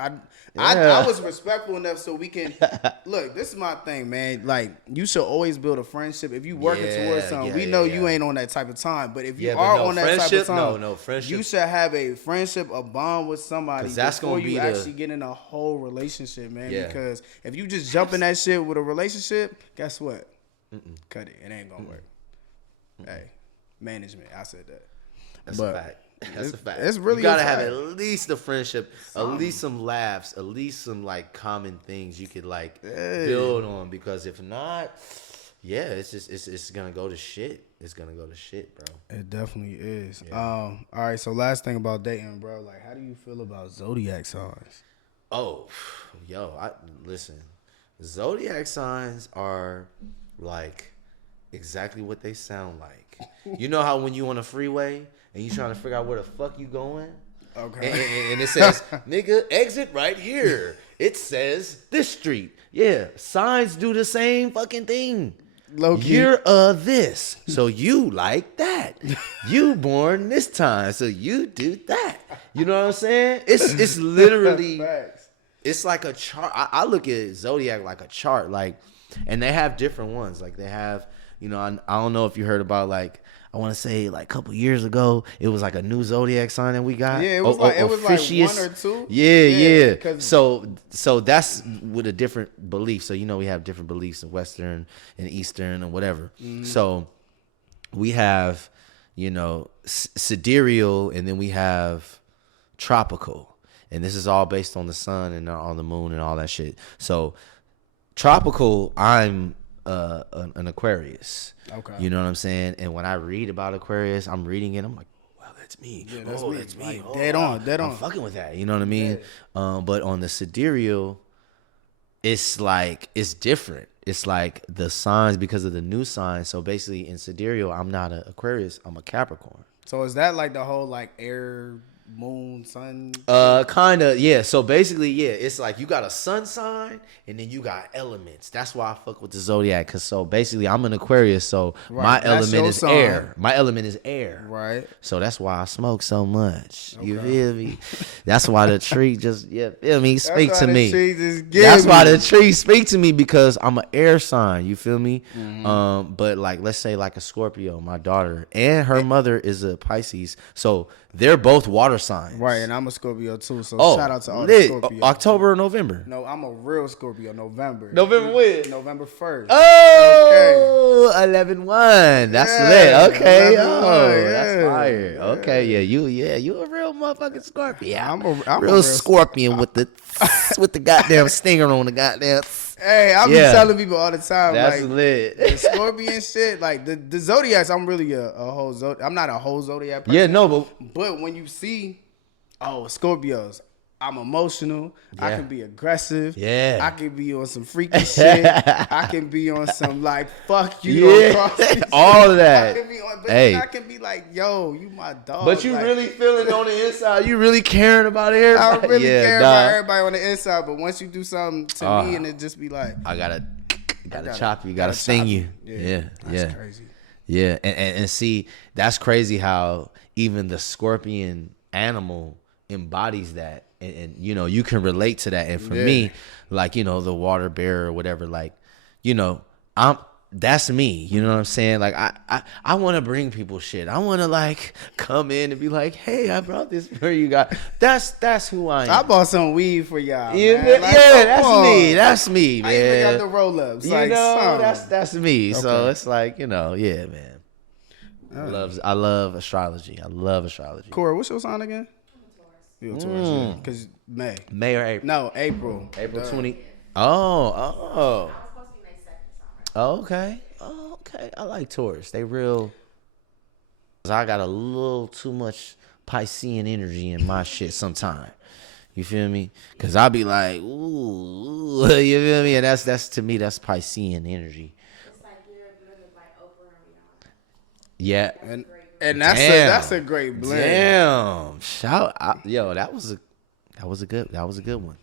I was respectful enough so we can look. This is my thing, man. Like, you should always build a friendship. If you working towards something, we know you ain't on that type of time. But if you are on that type of time, friendship, you should have a friendship, a bond with somebody before you actually get in a whole relationship, man. Yeah. Because if you just jump in that shit with a relationship, guess what? Cut it. It ain't gonna work. Hey, management. I said that. That's a fact. That's a fact. It's really, you gotta have at least a friendship, at least some laughs, at least some like common things you could like build on. Because if not, it's gonna go to shit. It's gonna go to shit, bro. It definitely is. Yeah. All right. So last thing about dating, bro. Like, how do you feel about zodiac signs? Oh, listen. Zodiac signs are like exactly what they sound like. You know how when you on a freeway and you trying to figure out where the fuck you going? Okay. And it says, nigga, exit right here. It says this street. Yeah, signs do the same fucking thing. Low-key. You're this, so you like that. You born this time, so you do that. You know what I'm saying? It's literally, it's like a chart. I look at Zodiac like a chart, like, and they have different ones. Like they have, you know, I don't know if you heard about, like, I want to say like a couple years ago, it was like a new Zodiac sign that we got. Yeah, it was like 1 or 2. Yeah. So that's with a different belief. So, you know, we have different beliefs in Western and Eastern and whatever. Mm-hmm. So we have, you know, sidereal, and then we have tropical. And this is all based on the sun and on the moon and all that shit. So tropical, I'm an Aquarius. Okay. You know what I'm saying? And when I read about Aquarius, I'm reading it, I'm like, wow, that's me. Yeah, that's me. That's me. Like, dead on. I'm fucking with that. You know what I mean? Yeah. But on the sidereal, it's like, it's different. It's like the signs, because of the new signs. So basically in sidereal, I'm not an Aquarius, I'm a Capricorn. So is that like the whole like air, moon, sun? Kind of, yeah. So basically, yeah, it's like you got a sun sign and then you got elements. That's why I fuck with the Zodiac, because so basically I'm an Aquarius, so my element is air. My element is air. Right. So that's why I smoke so much. You feel me? That's why the tree just, feel me? Speak to me. That's why the tree speak to me, because I'm an air sign. You feel me? Mm-hmm. But like, let's say like a Scorpio, my daughter, and her mother is a Pisces. So they're both water signs. Right, and I'm a Scorpio too, so shout out to all the Scorpios. October or November? No, I'm a real Scorpio, November. November when? November 1st. Oh, okay. 11-1. That's lit. Okay. That's fire. Okay, you a real motherfucking Scorpio. I'm a real Scorpion with the goddamn stinger on the goddamn. Hey, I be telling people all the time, that's like, lit. The Scorpion shit, like the Zodiacs, I'm really a whole Zodiac. I'm not a whole Zodiac person. Yeah, no, but when you see, Scorpios, I'm emotional. Yeah. I can be aggressive. Yeah. I can be on some freaky shit. I can be on some like fuck you. Yeah. All of that. I can be like, yo, you my dog. But you like, really feeling on the inside. You really caring about everybody. I really care about everybody on the inside. But once you do something to me and it just be like, I gotta chop you, gotta sting you. Yeah. That's crazy. Yeah, and see, that's crazy how even the scorpion animal embodies that, and you know, you can relate to that. And for me, like, you know, the water bearer or whatever, like, you know, that's me. You know what I'm saying? Like, I want to bring people shit. I want to like come in and be like, hey, I brought this for you guys. That's who I am. I bought some weed for y'all. Yeah, man. Like, that's me, man. I even got the roll ups. You like, know, that's me. Okay. So it's like, you know, yeah, man. I love astrology. I love astrology. Cora, what's your sign again? You're a Taurus, yeah. Because May or April? No, April. April 20. Oh. Okay. I like Taurus. They real. I got a little too much Piscean energy in my shit sometimes. You feel me? Because I'll be like, ooh, you feel me? And that's to me, that's Piscean energy. It's like you're a blend of like Oprah and Rihanna. Yeah. And that's a great blend. Damn. Yo, that was a good one.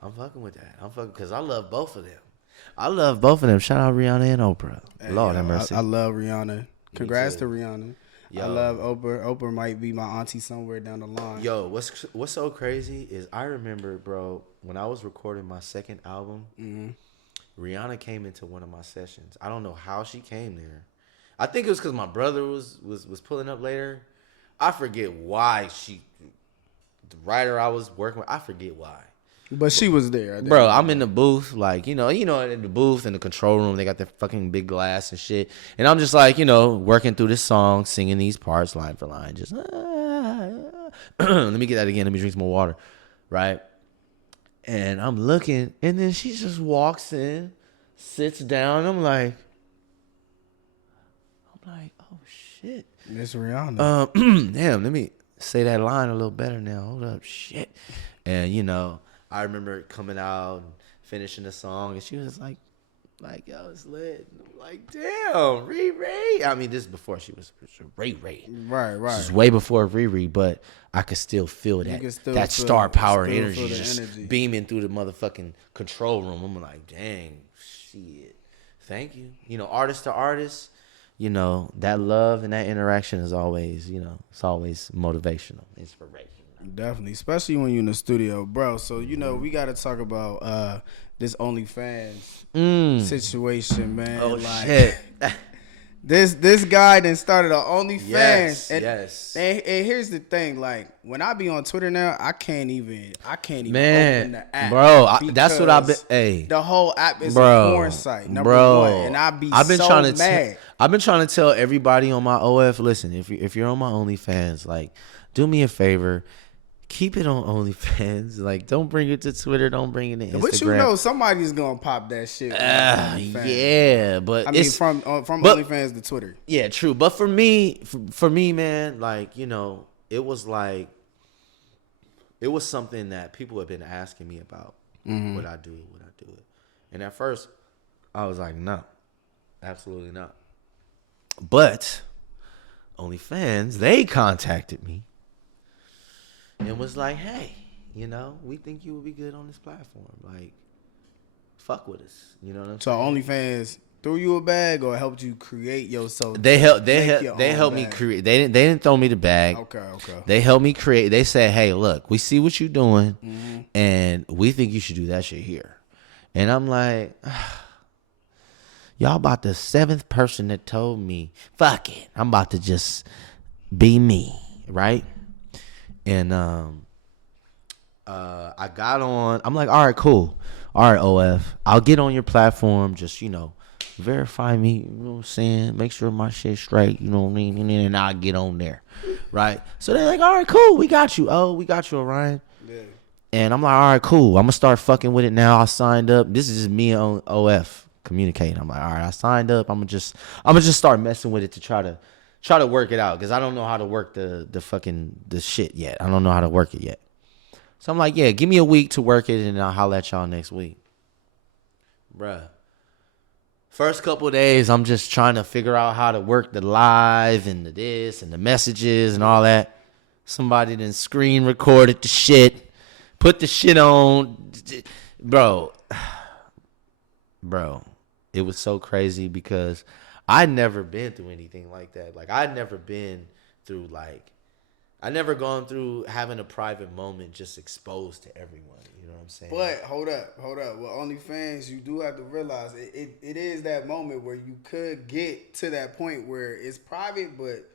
I'm fucking with that. Because I love both of them. Shout out Rihanna and Oprah. Hey, Lord have mercy. I love Rihanna. Congrats to Rihanna. Yo. I love Oprah. Oprah might be my auntie somewhere down the line. Yo, what's so crazy is I remember, bro, when I was recording my second album, Rihanna came into one of my sessions. I don't know how she came there. I think it was because my brother was pulling up later. I forget why the writer I was working with, I forget why. But she was there. Bro, I'm in the booth, like, you know, in the booth, in the control room, they got the fucking big glass and shit. And I'm just like, you know, working through this song, singing these parts line for line. Just, let me get that again. Let me drink some more water. Right? And I'm looking, and then she just walks in, sits down. I'm like, oh, shit. Miss Rihanna. Damn, let me say that line a little better now. Hold up, shit. And, you know, I remember coming out and finishing the song, and she was like, yo, it's lit. And I'm like, damn, Riri. I mean, this is before she was Ray. Right. This is way before Riri, but I could still feel that star power energy just beaming through the motherfucking control room. I'm like, dang, shit. Thank you. You know, artist to artist, you know, that love and that interaction is always, you know, it's always motivational, inspirational. Definitely, especially when you're in the studio, bro. So, you know, we got to talk about this OnlyFans situation, man. Oh, like, shit. This guy then started an OnlyFans. Yes. And here's the thing, like, when I be on Twitter now, I can't even man, open the app. Bro, that's what I've been. Hey, the whole app is a porn site, number one. And I've been trying to mad. I've been trying to tell everybody on my OF, listen, if you're on my OnlyFans, like, do me a favor. Keep it on OnlyFans. Like, don't bring it to Twitter. Don't bring it to Instagram. But you know somebody's going to pop that shit. Yeah, but I mean, from OnlyFans to Twitter. Yeah, true. But for me, man, like, you know, it was something that people have been asking me about. Would I do it? And at first, I was like, no, absolutely not. But OnlyFans, they contacted me. And was like, hey, you know, we think you would be good on this platform. Like, fuck with us. You know what I'm saying? So OnlyFans threw you a bag or helped you create yourself? They helped me create. They didn't throw me the bag. Okay. They helped me create. They said, hey, look, we see what you're doing, and we think you should do that shit here. And I'm like, y'all about the 7th person that told me, fuck it, I'm about to just be me, right? And I got on. I'm like, all right, cool. All right, OF. I'll get on your platform. Just, you know, verify me. You know what I'm saying? Make sure my shit's straight. You know what I mean? And I'll get on there. Right? So they're like, all right, cool. We got you. Oh, we got you, Orion. Yeah. And I'm like, all right, cool. I'm going to start fucking with it now. I signed up. This is just me on OF communicating. I'm like, all right, I signed up. I'm gonna just start messing with it to try to work it out, because I don't know how to work the shit yet. I don't know how to work it yet. So I'm like, yeah, give me a week to work it, and I'll holler at y'all next week. Bruh. First couple of days, I'm just trying to figure out how to work the live and the this and the messages and all that. Somebody then screen recorded the shit, put the shit on. Bro, it was so crazy because I never been through anything like that. Like I never been through I never gone through having a private moment just exposed to everyone. You know what I'm saying? But hold up. With OnlyFans, you do have to realize it is that moment where you could get to that point where it's private, but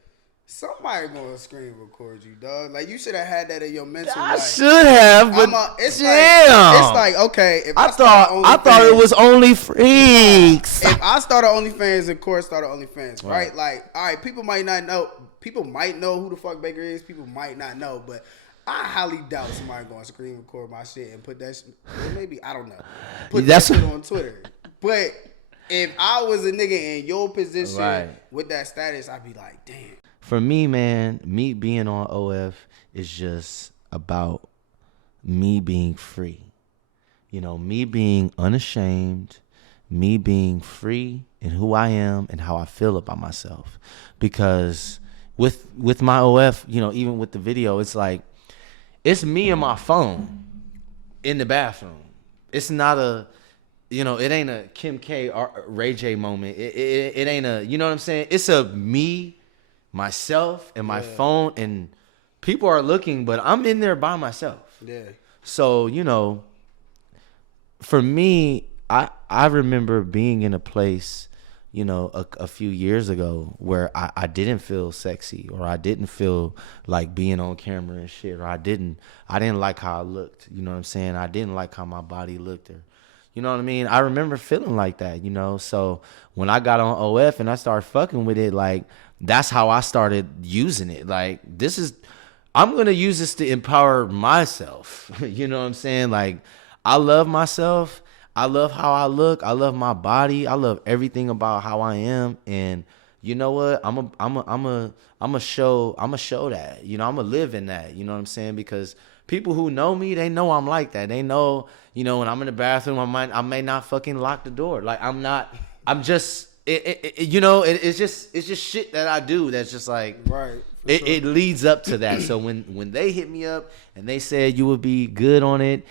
somebody gonna screen record you, dog. Like you should have had that in your mental. I should have, but it's damn. It's like okay. If I thought it was only freaks. If I started OnlyFans and Corey started OnlyFans, right? Like, all right, people might not know. People might know who the fuck Baker is. People might not know, but I highly doubt somebody going to screen record my shit and put that. Maybe I don't know. Put that shit on Twitter. But if I was a nigga in your position with that status, I'd be like, damn. For me, man, me being on OF is just about me being free. You know, me being unashamed, me being free in who I am and how I feel about myself. Because with my OF, you know, even with the video, it's like, it's me and my phone in the bathroom. It's not a, you know, it ain't a Kim K or Ray J moment. It ain't a, you know what I'm saying? It's a me, myself, and my phone, and people are looking, but I'm in there by myself. Yeah. So, you know, for me, I remember being in a place, you know, a few years ago where I didn't feel sexy, or I didn't feel like being on camera and shit, or I didn't like how I looked. You know what I'm saying? I didn't like how my body looked, or, you know what I mean? I remember feeling like that, you know? So when I got on OF and I started fucking with it, like, that's how I started using it. Like, I'm going to use this to empower myself. You know what I'm saying? Like, I love myself. I love how I look. I love my body. I love everything about how I am. And you know what? I'm a show that. You know, I'm gonna live in that. You know what I'm saying? Because people who know me, they know I'm like that. They know, you know, when I'm in the bathroom, I may not fucking lock the door. Like, you know, it's just shit that I do that's just like, right. It leads up to that. So when they hit me up and they said you would be good on it,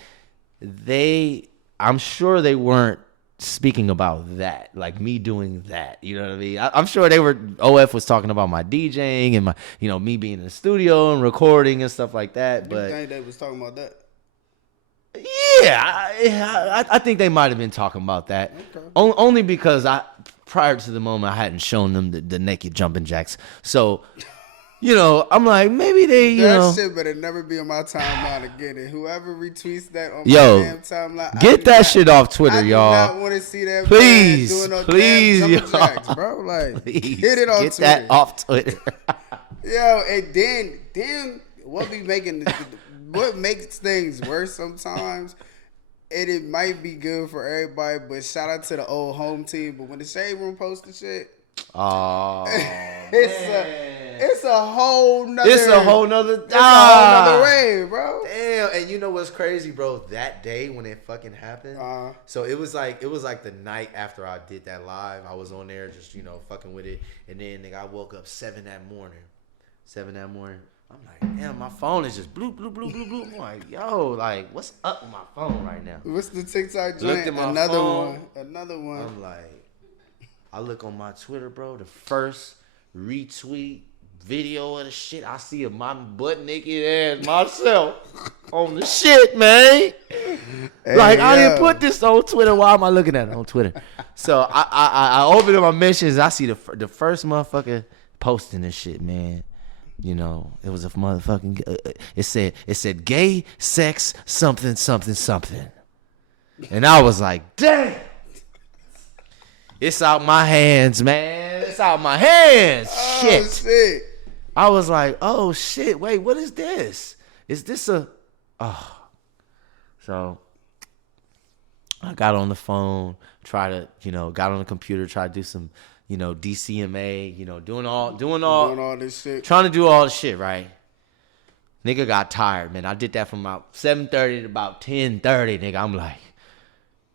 I'm sure they weren't speaking about that, like me doing that. You know what I mean? I'm sure OF was talking about my DJing and my, you know, me being in the studio and recording and stuff like that. But you think they was talking about that? Yeah, I think they might have been talking about that. Okay. Only because prior to the moment, I hadn't shown them the naked jumping jacks. So, you know, I'm like, maybe that shit better never be on my timeline again. And whoever retweets that on my damn timeline, get that shit off Twitter, y'all. I do not want to see that. Please, man doing no please, damn jumping jacks, bro. Like, please, get it on get Twitter. That off Twitter. Yo, and then what be making what makes things worse sometimes. It might be good for everybody, but shout out to the old home team. But when the Shade Room posts the shit, it's a whole nother. It's a whole nother wave, bro. Damn, and you know what's crazy, bro? That day when it fucking happened, so it was like the night after I did that live. I was on there just, you know, fucking with it, and then nigga, I woke up 7 that morning. I'm like, damn, my phone is just bloop, bloop, bloop, bloop, bloop. I'm like, yo, like, what's up with my phone right now? What's the TikTok joint? Looked at my phone. Another one. I'm like, I look on my Twitter, bro. The first retweet video of the shit, I see of my butt naked ass myself on the shit, man. Hey, like, I didn't put this on Twitter. Why am I looking at it on Twitter? So I open up my mentions. I see the first motherfucker posting this shit, man. You know, it was a motherfucking. It said gay sex something something something, and I was like, damn, it's out my hands, man. It's out my hands. Shit. I was like, oh shit. Wait, what is this? Is this a? Oh, so I got on the phone, got on the computer, tried to do some, you know, DCMA, you know, doing all this shit, trying to do all the shit, right? Nigga got tired, man. I did that from about 7:30 to about 10:30, nigga. I'm like,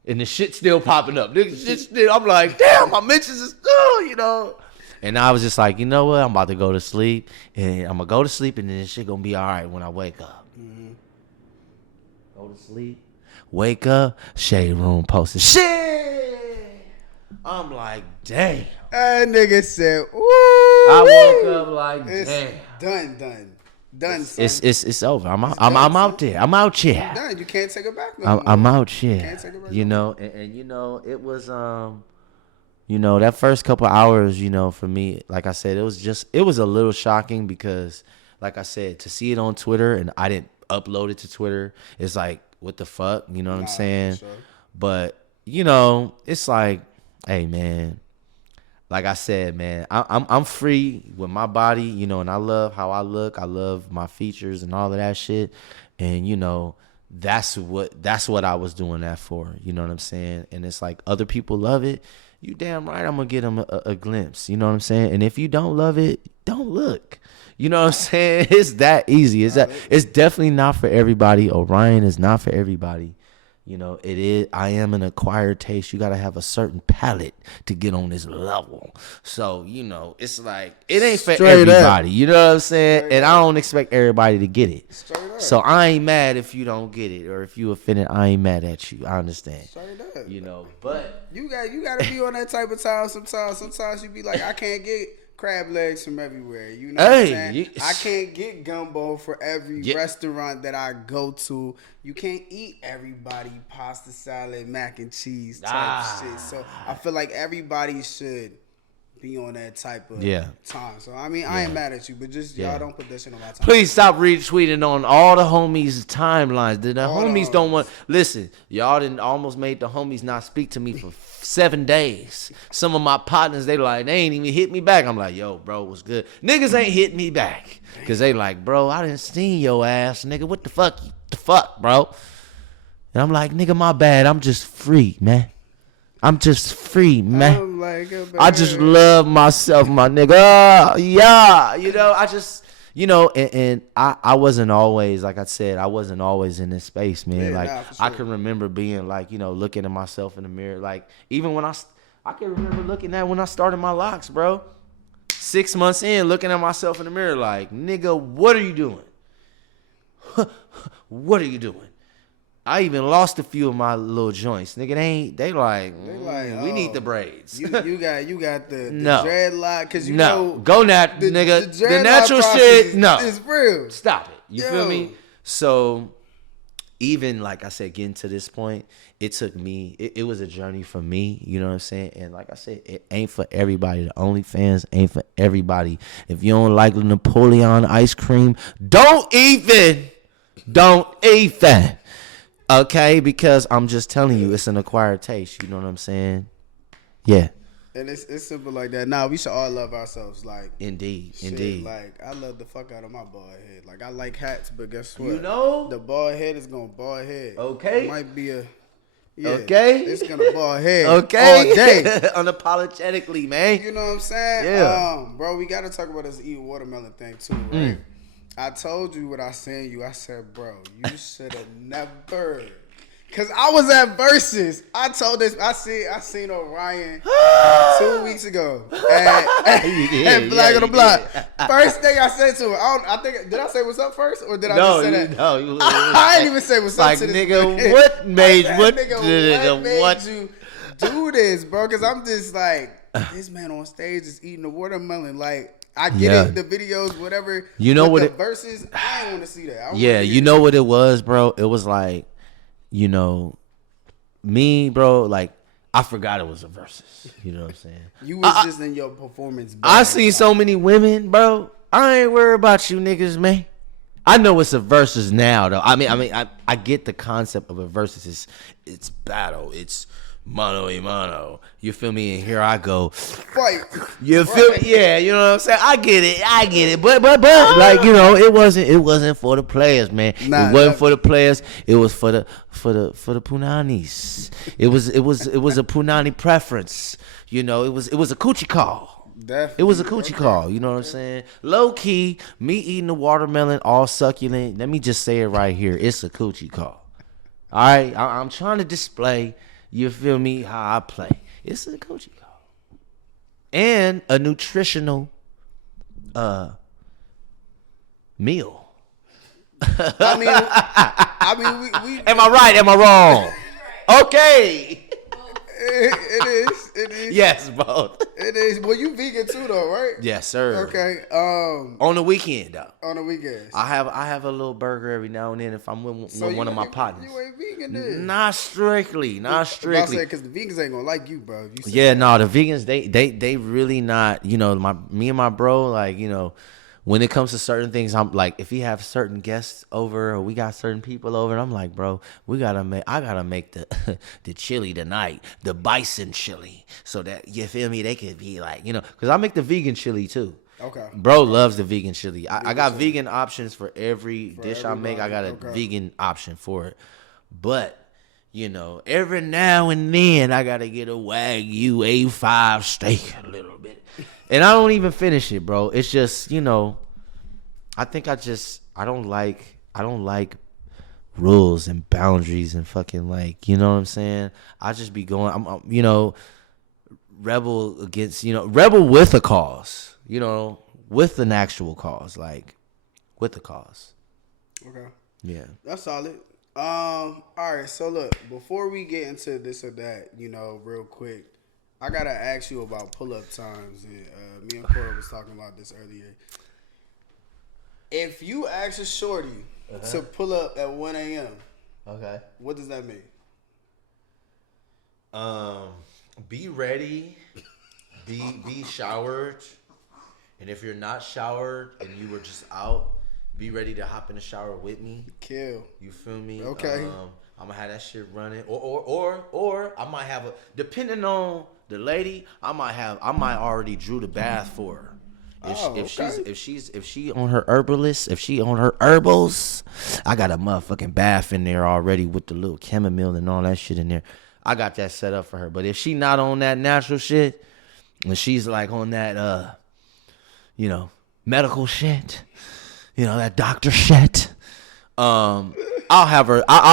and the shit still popping up, nigga. I'm like, damn, my mentions is still, you know. And I was just like, you know what? I'm about to go to sleep, and I'm gonna go to sleep, and then this shit gonna be all right when I wake up. Mm-hmm. Go to sleep, wake up, Shade Room posted shit. I'm like, damn. That nigga said, ooh. I woke up like, damn. Done, son. It's over. I'm out there. I'm out here. You're done. You can't take it back no more. I'm out here. You can't take it back you no know, and you know, it was you know, that first couple hours, you know, for me, like I said, it was a little shocking because, like I said, to see it on Twitter and I didn't upload it to Twitter, it's like, what the fuck? You know what I'm saying? Sure. But, you know, it's like, hey, man, like I said, man, I'm free with my body, you know, and I love how I look. I love my features and all of that shit. And, you know, that's what I was doing that for. You know what I'm saying? And it's like other people love it. You damn right I'm going to get them a glimpse. You know what I'm saying? And if you don't love it, don't look. You know what I'm saying? It's that easy. It's definitely not for everybody. Orion is not for everybody. You know, it is. I am an acquired taste. You got to have a certain palate to get on this level. So, you know, it's like, it ain't for everybody. You know what I'm saying? And I don't expect everybody to get it. So I ain't mad if you don't get it, or if you offended, I ain't mad at you. I understand. You know, but you got to be on that type of time sometimes. Sometimes you be like, I can't get crab legs from everywhere. You know what I'm saying? I can't get gumbo for every restaurant that I go to. You can't eat everybody pasta salad, mac and cheese type shit. So I feel like everybody should be on that type of time. So I mean, I ain't mad at you, but just y'all don't put that shit on my time. Please stop retweeting on all the homies' timelines. The homies don't want. Listen, y'all didn't almost made the homies not speak to me for 7 days. Some of my partners, they ain't even hit me back. I'm like, yo, bro, what's good? Niggas ain't hit me back because they like, bro, I didn't see your ass, nigga. What the fuck, bro? And I'm like, nigga, my bad. I'm just free, man. I'm just free, man. I just love myself, my nigga. Yeah. You know, I just, you know, and I wasn't always, like I said, I wasn't always in this space, man. Like, sure. I can remember being like, you know, looking at myself in the mirror. Like, even when I can remember looking at when I started my locks, bro. 6 months in, looking at myself in the mirror like, nigga, what are you doing? What are you doing? I even lost a few of my little joints. Nigga, they like, we need the braids. You got the dreadlock, because you know. Go nat, nigga. The natural shit, it's real. Stop it. You feel me? So, even, like I said, getting to this point, it took me, it was a journey for me, you know what I'm saying? And like I said, it ain't for everybody. The OnlyFans ain't for everybody. If you don't like Napoleon ice cream, don't even. Okay, because I'm just telling you, it's an acquired taste. You know what I'm saying? Yeah. And it's simple like that. Nah, we should all love ourselves. Like, indeed. Like, I love the fuck out of my bald head. Like, I like hats, but guess what? You know, the bald head is gonna bald head. Okay. It might be a. Okay. It's gonna bald head. Okay. All day. Unapologetically, man. You know what I'm saying? Yeah. Bro, we gotta talk about this eating watermelon thing too, right? I told you what I seen you. I said, bro, you should have never. Cause I was at Versus. I told this. I seen Orion 2 weeks ago at Black on the Block. First thing I said to her, I think, did I say what's up first, or did I just say that? No, I didn't even say what's up to this nigga. man. What made what made you do this, bro? Cause I'm just like, this man on stage is eating a watermelon, like. I get it, the videos, whatever. You know what? Versus, I didn't want to see that. You know what it was, bro? It was like, you know, me, bro. Like, I forgot it was a Versus. You know what I'm saying? You was just in your performance. I seen so many women, bro. I ain't worried about you niggas, man. I know it's a Versus now, though. I mean, I get the concept of a Versus. It's battle. It's mano a mano. You feel me? And here I go. Fight. You feel me? Yeah, you know what I'm saying? I get it. But like, you know, it wasn't for the players, man. It wasn't for the players. It was for the Punanis. It was a Punani preference. You know, it was a coochie call. Definitely. It was a coochie call, you know what I'm saying? Low key, me eating the watermelon all succulent. Let me just say it right here. It's a coochie call. All right? I'm trying to display, you feel me, how I play. It's a coochie call. And a nutritional meal. I mean, we Am I right? Am I wrong? Okay. It is. Yes, both. It is. Well, you vegan too, though, right? Yes, sir. Okay. On the weekend, though. On the weekends. I have a little burger every now and then if I'm with one of my partners. You ain't vegan then. Not strictly. I say because the vegans ain't gonna like you, bro. The vegans they really not. You know, me and my bro, like, you know, when it comes to certain things, I'm like, if he have certain guests over or we got certain people over, I'm like, bro, I gotta make the the chili tonight, the bison chili, so that, you feel me, they could be like, you know, because I make the vegan chili too. Okay. Bro loves the vegan chili. I got vegan options for every dish I make. I got a vegan option for it. But, you know, every now and then I gotta get a Wagyu A5 steak a little bit. And I don't even finish it, bro. It's just, you know, I think I don't like rules and boundaries and fucking, like, you know what I'm saying? I just be going, I'm you know, rebel with a cause, you know, with an actual cause, like, with the cause. Okay. Yeah. That's solid. All right, so look, before we get into this or that, you know, real quick, I gotta ask you about pull-up times, and me and Cora was talking about this earlier. If you ask a shorty to pull up at 1 a.m., okay, what does that mean? Be ready, be showered, and if you're not showered and you were just out, be ready to hop in the shower with me. Kill. You feel me? Okay. I'm gonna have that shit running, or I might have depending on the lady, I might already drew the bath for her. If she on her herbalist, if she on her herbals, I got a motherfucking bath in there already with the little chamomile and all that shit in there. I got that set up for her. But if she not on that natural shit, and she's like on that you know, medical shit, you know, that doctor shit, I'll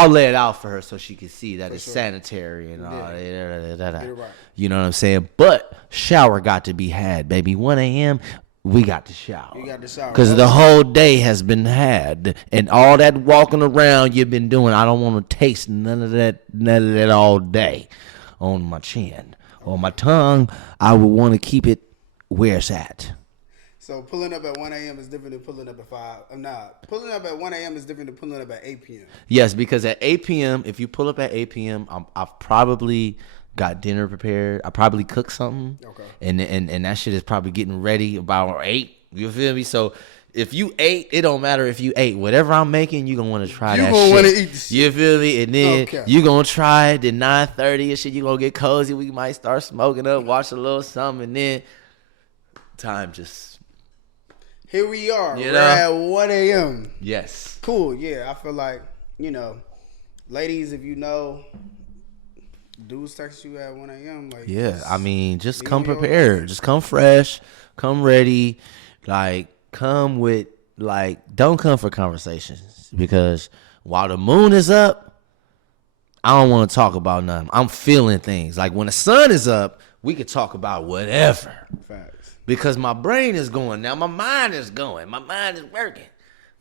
lay it out for her so she can see that it's sanitary and all that. Right. You know what I'm saying? But shower got to be had, baby. 1 a.m., we got to shower. You got to shower. Because the whole day has been had. And all that walking around you've been doing, I don't want to taste none of that all day on my chin. On my tongue, I would want to keep it where it's at. So pulling up at 1 a.m. is different than pulling up at 5. Pulling up at 1 a.m. is different than pulling up at 8 p.m. Yes, because at 8 p.m., if you pull up at 8 p.m., I've probably got dinner prepared. I probably cooked something. Okay. And that shit is probably getting ready about 8. You feel me? So if you ate, it don't matter if you ate. Whatever I'm making, you going to want to try that shit. You going to want to eat the shit. You feel me? And then you going to try it at 9:30 and shit. You going to get cozy. We might start smoking up, watch a little something, and then time just... Here we are. We're at 1 a.m. Yes. Cool. Yeah, I feel like, you know, ladies, if you know, dudes text you at 1 a.m. Like, yeah, I mean, just come prepared. Just come fresh. Come ready. Like, come with, like, don't come for conversations. Because while the moon is up, I don't want to talk about nothing. I'm feeling things. Like, when the sun is up, we could talk about whatever. Facts. Because my brain is going now. My mind is going. My mind is working.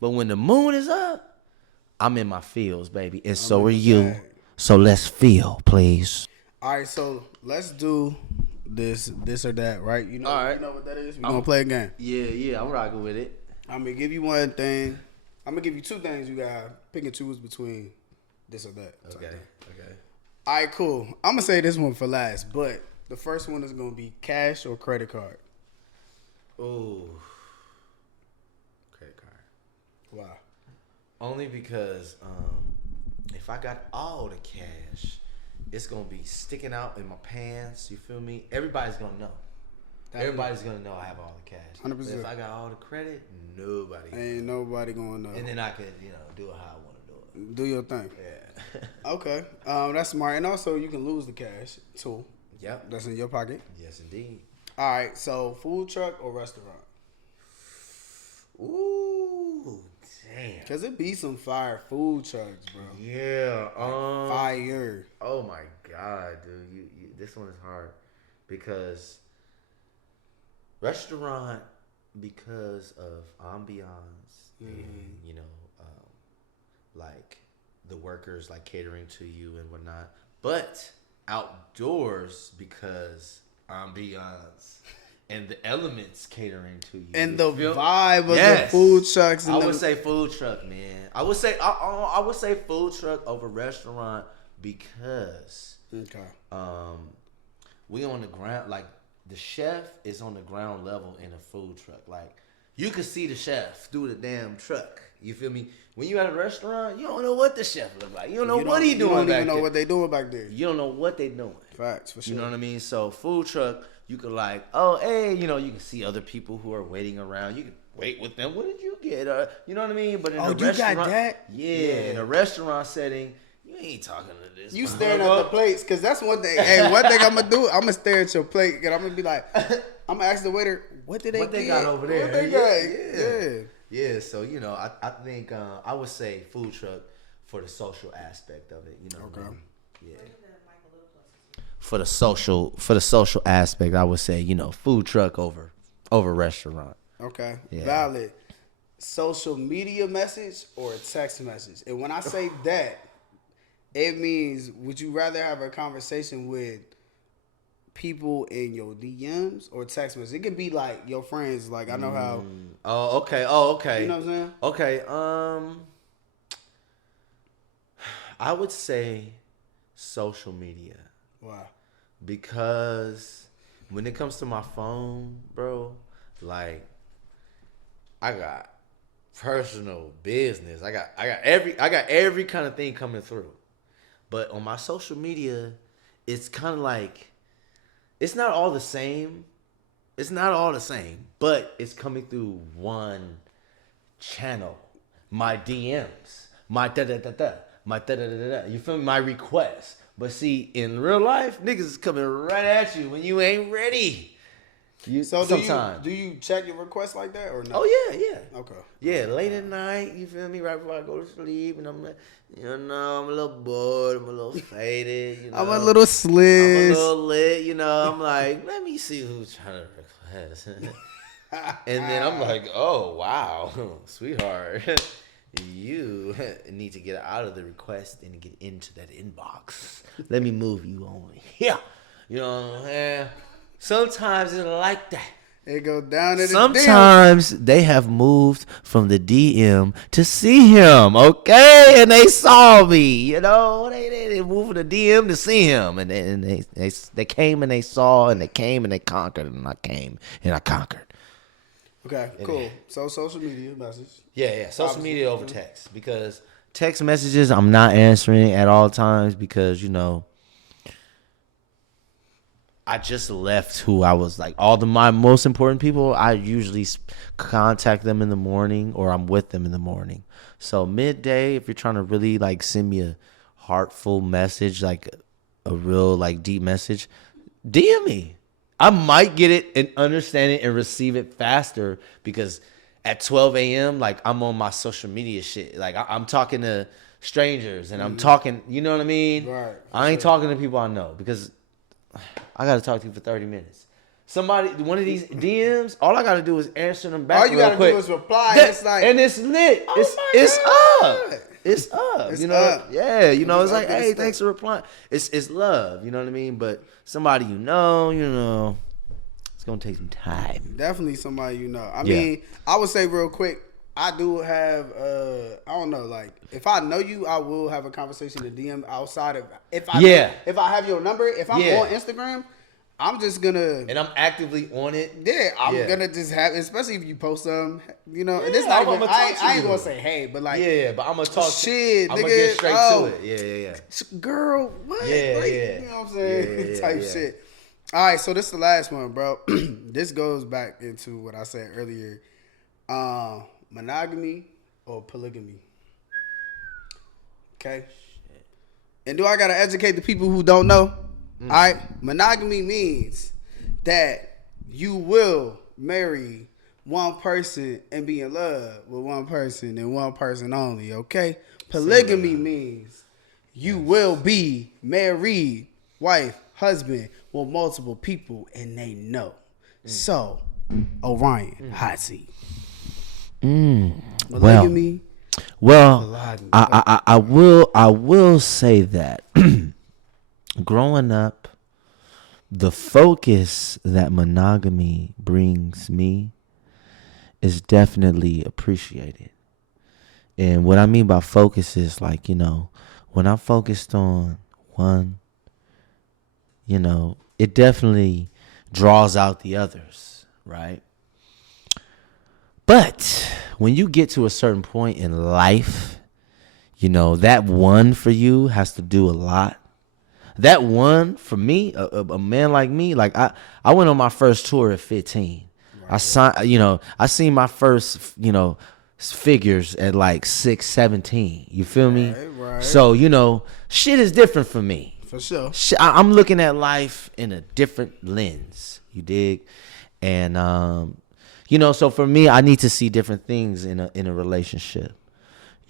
But when the moon is up, I'm in my feels, baby. And so are you. So let's feel, please. All right, so let's do this or that, right? You know, You know what that is? We're going to play a game. Yeah, I'm rocking with it. I'm going to give you one thing. I'm going to give you two things. You got to pick and choose between this or that. Okay. All right, cool. I'm going to say this one for last, but the first one is going to be cash or credit card. Ooh. Credit card. Why? Only because if I got all the cash, it's going to be sticking out in my pants. You feel me? Everybody's going to know. Everybody's going to know I have all the cash. 100%. But if I got all the credit, ain't nobody going to know. And then I could, you know, do it how I want to do it. Do your thing. Yeah. Okay. That's smart. And also, you can lose the cash, too. Yep. That's in your pocket. Yes, indeed. All right, so food truck or restaurant? Ooh, damn. Because it be some fire food trucks, bro. Yeah. Fire. Oh, my God, dude. You this one is hard. Because restaurant, because of ambiance and, you know, like the workers, like catering to you and whatnot. But outdoors because ambiance and the elements catering to you. And the vibe of the food trucks. I would say food truck, man. I would say food truck over restaurant because we on the ground. Like the chef is on the ground level in a food truck. Like you can see the chef through the damn truck. You feel me? When you at a restaurant, you don't know what the chef look like. You don't know what he doing. You don't even know what they doing back there. You don't know what they doing. Facts, for sure. You know what I mean? So food truck, you could like, oh, hey, you can see other people who are waiting around. You can wait with them. What did you get? You know what I mean? But in a restaurant, you got that? Yeah, in a restaurant setting, you ain't talking to this. You staring at the plates, because that's one thing. Hey, one thing I'm going to do, I'm going to stare at your plate, and I'm going to be like, I'm going to ask the waiter, what did they get? What they got over there? What they got? Yeah, so, I think I would say food truck for the social aspect of it, Okay. Yeah. For the social aspect, I would say, food truck over restaurant. Okay. Yeah. Valid. Social media message or a text message? And when I say that, it means would you rather have a conversation with people in your DMs or text message? It could be like your friends, like I know how. Oh, okay. You know what I'm saying? Okay. I would say social media. Why? Because when it comes to my phone, bro, like I got personal business. I got every kind of thing coming through. But on my social media, it's kind of like it's not all the same. But it's coming through one channel. My DMs, my da-da-da-da, my da-da-da-da. You feel me? My requests. But see, in real life, niggas is coming right at you when you ain't ready. Sometimes. Do you check your requests like that or no? Oh, yeah. Okay. Yeah, late at night, you feel me? Right before I go to sleep, and I'm like, I'm a little bored, I'm a little faded, I'm a little slick. I'm a little lit, I'm like, let me see who's trying to request. And then I'm like, oh, wow, sweetheart. You need to get out of the request and get into that inbox. Let me move you on here. You know what I'm saying? Sometimes it's like that. It go down in the Sometimes they have moved from the DM to see him, okay? And they saw me, They moved from the DM to see him. And they came and they saw and they came and they conquered. And I came and I conquered. Okay, cool. So social media message. Yeah. Social media over text. Because text messages I'm not answering at all times because, I just left who I was like. My most important people, I usually contact them in the morning or I'm with them in the morning. So midday, if you're trying to really like send me a heartful message, like a real like deep message, DM me. I might get it and understand it and receive it faster because at 12 a.m., like I'm on my social media shit. Like I'm talking to strangers and I'm talking, you know what I mean? Right. I ain't talking to people I know because I got to talk to you for 30 minutes. One of these DMs, all I got to do is answer them back. All you got to do is reply. It's like, and it's lit. Oh it's up. It's up. It's up. Yeah. It's like, hey, thanks for replying. It's love. You know what I mean? But somebody it's going to take some time. Definitely somebody I mean, I would say real quick, I do have, I don't know, like, if I know you, I will have a conversation in DM outside of, if I have your number, if I'm on Instagram, I'm just gonna, and I'm actively on it. Yeah, I'm gonna just have, especially if you post some, and it's not even. I ain't gonna say hey, but like, but I'm gonna talk shit. I'm gonna get straight to it. Yeah. Girl, what? Yeah. You know what I'm saying? Type shit. All right, so this is the last one, bro. This goes back into what I said earlier. Monogamy or polygamy? Okay. And do I gotta educate the people who don't know? All right, monogamy means that you will marry one person and be in love with one person and one person only, okay? Polygamy means you will be married, wife, husband with multiple people and they know. So, Orion, hot seat. Polygamy. Well, I will say that growing up, the focus that monogamy brings me is definitely appreciated. And what I mean by focus is like, when I'm focused on one, it definitely draws out the others, right? But when you get to a certain point in life, that one for you has to do a lot. That one for me, a man like me, like I went on my first tour at 15. Right. I seen my first, figures at like 6, 17. You feel me? Right. So, shit is different for me. For sure. I'm looking at life in a different lens. You dig? And, so for me, I need to see different things in a relationship,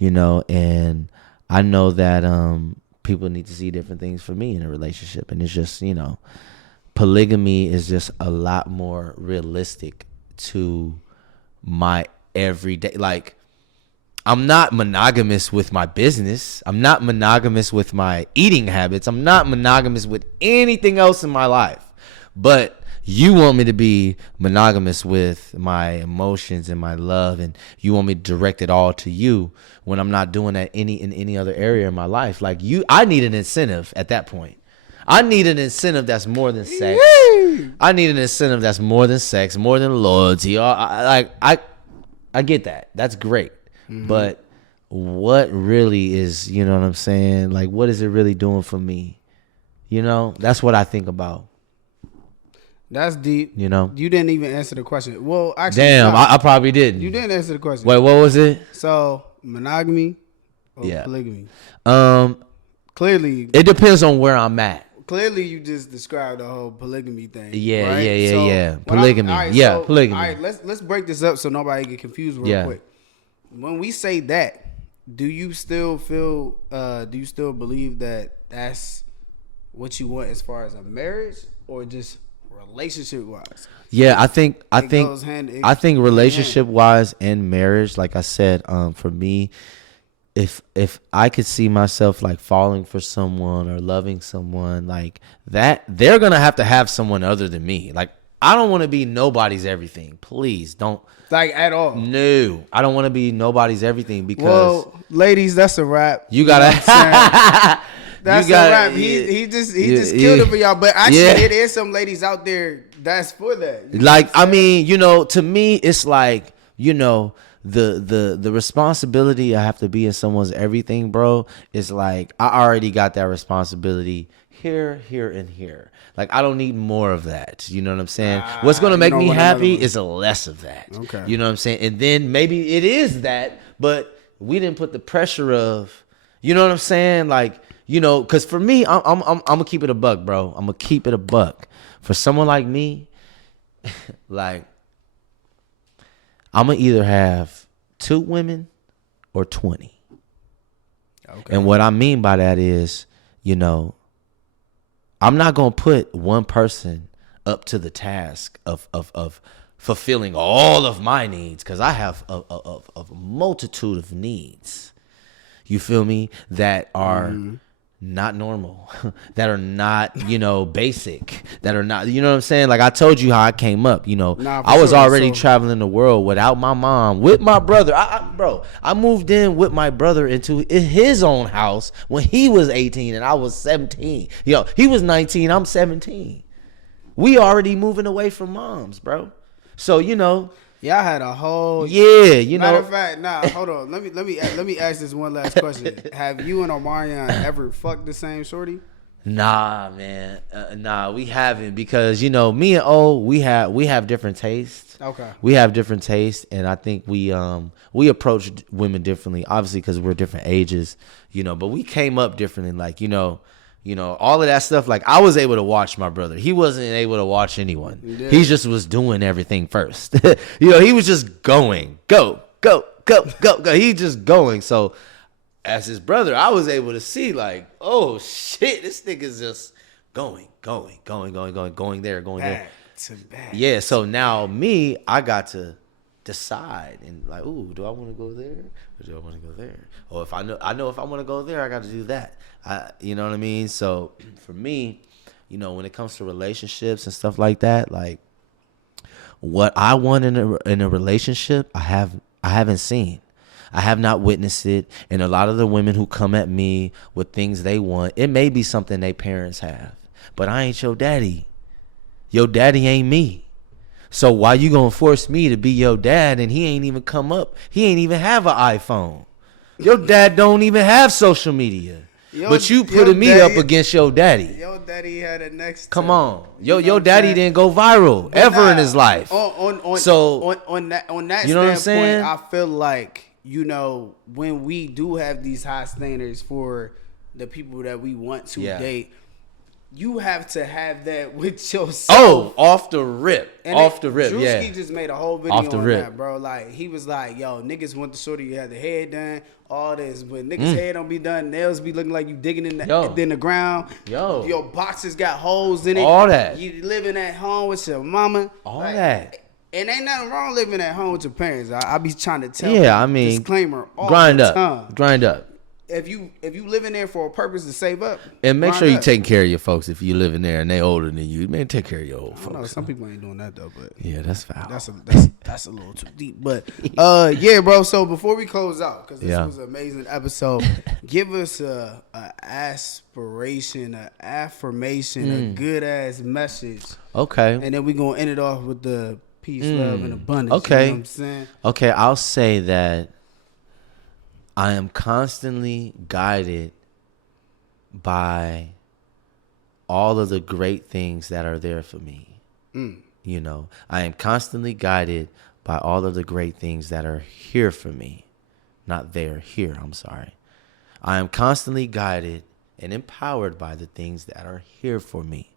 and I know that people need to see different things for me in a relationship. And it's just, polygamy is just a lot more realistic to my everyday. Like, I'm not monogamous with my business. I'm not monogamous with my eating habits. I'm not monogamous with anything else in my life. But you want me to be monogamous with my emotions and my love, and you want me to direct it all to you when I'm not doing that in any other area in my life. Like, I need an incentive at that point. I need an incentive that's more than sex. I need an incentive that's more than sex, more than loyalty. I get that. That's great. Mm-hmm. But what really is, you know what I'm saying? Like, what is it really doing for me? That's what I think about. That's deep. You didn't even answer the question. Well, actually, damn, I probably didn't. You didn't answer the question. Wait, what was it? So, monogamy or polygamy? Clearly, it depends on where I'm at. Clearly, you just described the whole polygamy thing. Yeah, right? Yeah. Polygamy. Polygamy. All right, let's break this up so nobody get confused real quick. When we say that, do you still believe that that's what you want as far as a marriage, or just relationship wise? Yeah, I think relationship wise and marriage, like I said, for me, if I could see myself like falling for someone or loving someone like that, they're gonna have to have someone other than me. Like, I don't want to be nobody's everything. Please don't. Like, at all. No, I don't want to be nobody's everything because. Well, ladies, that's a wrap. You gotta. That's a wrap. He just killed it for y'all. But actually, it is some ladies out there that's for that. Like, I mean, to me, it's like, the responsibility I have to be in someone's everything, bro, is like, I already got that responsibility here, and here. Like, I don't need more of that. You know what I'm saying? What's going to make me happy is a less of that. Okay. You know what I'm saying? And then maybe it is that, but we didn't put the pressure of, you know what I'm saying? Like, because for me, I'm going to keep it a buck, bro. I'm going to keep it a buck. For someone like me, like, I'm going to either have 2 women or 20. Okay. And what I mean by that is, I'm not going to put one person up to the task of fulfilling all of my needs, because I have a multitude of needs. You feel me? That are not normal, that are not, basic, that are not, you know what I'm saying? Like, I told you how I came up, I was already traveling the world without my mom, with my brother. I moved in with my brother into his own house when he was 18 and I was 17. He was 19, I'm 17. We already moving away from moms, bro. So, y'all had a whole Matter of fact, hold on. Let me ask this one last question. Have you and Omarion ever fucked the same shorty? Nah, man. Nah, we haven't, because me and O, we have different tastes. Okay. We have different tastes, and I think we approach women differently, obviously because we're different ages, but we came up differently, like, all of that stuff. Like, I was able to watch my brother. He wasn't able to watch anyone. Yeah. He just was doing everything first. He was just going, go. He just going. So as his brother, I was able to see, like, oh shit, this nigga's just going there. To back. Yeah. So now me, I got to decide and like, ooh, do I want to go there or do I want to go there? Or if I know if I want to go there, I got to do that. You know what I mean? So for me, you know, when it comes to relationships and stuff like that, like what I want in a relationship, I haven't seen. I have not witnessed it. And a lot of the women who come at me with things they want, it may be something their parents have, but I ain't your daddy. Your daddy ain't me. So why you gonna force me to be your dad and he ain't even come up? He ain't even have an iPhone. Your dad don't even have social media. But you putting me up against your daddy. Your daddy had a next. Come on, your daddy didn't go viral ever in his life. On that you know what I'm saying? I feel like, you know, when we do have these high standards for the people that we want to date, you have to have that with yourself. Oh, off the rip. Drewski just made a whole video on that, bro. Like, he was like, yo, niggas want the shorty, you have the head done, all this, but niggas' head don't be done, nails be looking like you digging in the ground. Yo. Your boxes got holes in it. All that. You living at home with your mama. All that. And ain't nothing wrong living at home with your parents. I be trying to tell disclaimer all grind the up. time. Grind up. If you living there for a purpose to save up, and make sure you taking care of your folks. If you living there and they older than you, man, take care of your old folks. I know some people ain't doing that though, but yeah, that's foul. That's a little too deep. But yeah, bro. So before we close out, because this was an amazing episode, give us a aspiration, an affirmation, a good ass message. Okay, and then we gonna end it off with the peace, love, and abundance. Okay, you know what I'm saying? Okay, I'll say that I am constantly guided by all of the great things that are there for me. You know, I am constantly guided by all of the great things that are here for me. Not there, here, I'm sorry. I am constantly guided and empowered by the things that are here for me.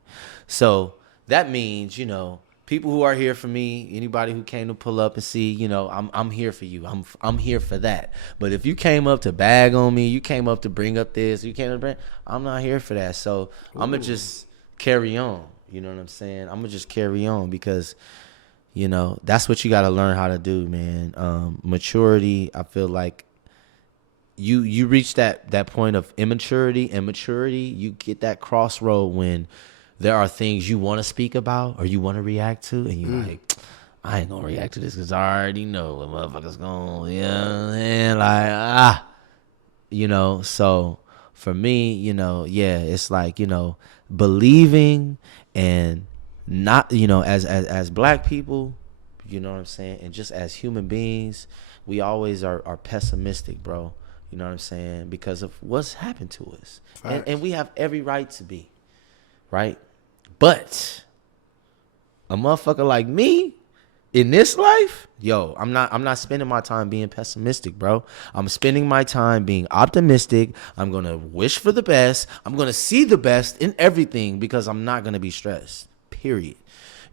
So that means, you know, people who are here for me, anybody who came to pull up and see, you know, I'm here for you. I'm here for that. But if you came up to bag on me, you came up to bring up this, I'm not here for that. So I'm gonna just carry on. You know what I'm saying? I'm gonna just carry on because, you know, that's what you got to learn how to do, man. Maturity. I feel like you reach that point of immaturity and maturity. You get that crossroad when there are things you want to speak about or you want to react to, and you're like, I ain't gonna react to this because I already know what motherfuckers gonna, you know, and like, you know. So for me, you know, yeah, it's like, you know, believing and not, you know, as black people, you know what I'm saying, and just as human beings, we always are pessimistic, bro. You know what I'm saying, because of what's happened to us, and we have every right to be, right? But a motherfucker like me in this life, yo, I'm not spending my time being pessimistic, bro. I'm spending my time being optimistic. I'm going to wish for the best. I'm going to see the best in everything because I'm not going to be stressed, period.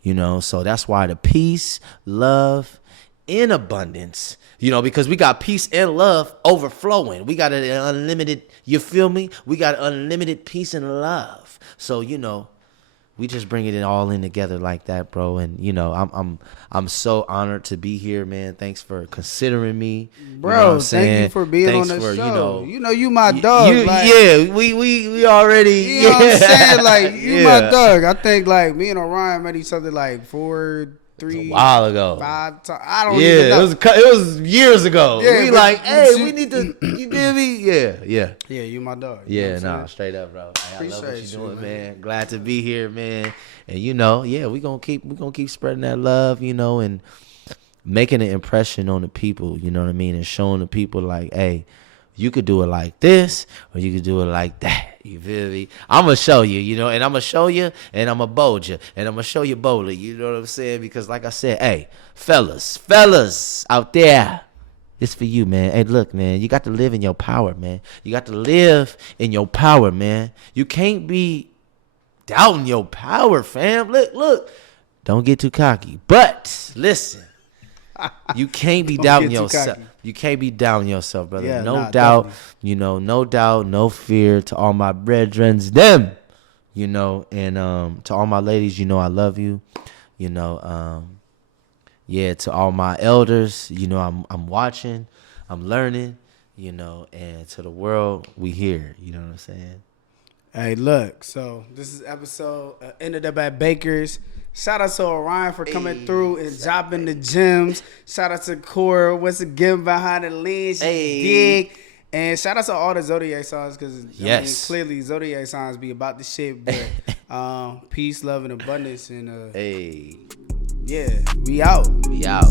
You know, so that's why the peace, love, in abundance, you know, because we got peace and love overflowing. We got an unlimited, you feel me? We got unlimited peace and love. So, you know, we just bring it all in together like that, bro. And you know, I'm so honored to be here, man. Thanks for considering me, bro. You know what I'm thank you for being Thanks on the for, show. You know, you my dog. Yeah, we already. You know what I'm saying? Like, you my dog. I think like me and Orion met each other like 3 a while ago, 5 times. I don't even know. It was years ago. Yeah, we like, hey, we need to. You feel me? Yeah. Yeah, you my dog. Yeah, straight up, bro. I love what you're doing, man. Glad to be here, man. And you know, yeah, we gonna keep spreading that love, you know, and making an impression on the people. You know what I mean? And showing the people like, hey, you could do it like this, or you could do it like that. You feel me? I'm going to show you, you know, and I'm going to show you, and I'm going to bold you, and I'm going to show you boldly. You know what I'm saying? Because like I said, hey, fellas out there, it's for you, man. Hey, look, man, you got to live in your power, man. You got to live in your power, man. You can't be doubting your power, fam. Look, don't get too cocky. But listen, you can't be doubting yourself. You can't be doubting yourself, brother. Yeah, no doubt, definitely. You know, no doubt, no fear to all my brethrens, them, you know, and to all my ladies, you know, I love you, you know, yeah, to all my elders, you know, I'm watching, I'm learning, you know, and to the world, we here. You know what I'm saying? Hey, look. So this is episode ended up at Baker's. Shout out to Orion for coming through and dropping the gems. Shout out to Cora once again behind the lens. Dig. And shout out to all the Zodiac signs because I mean, clearly Zodiac signs be about the shit. But peace, love, and abundance. And yeah, we out. We out.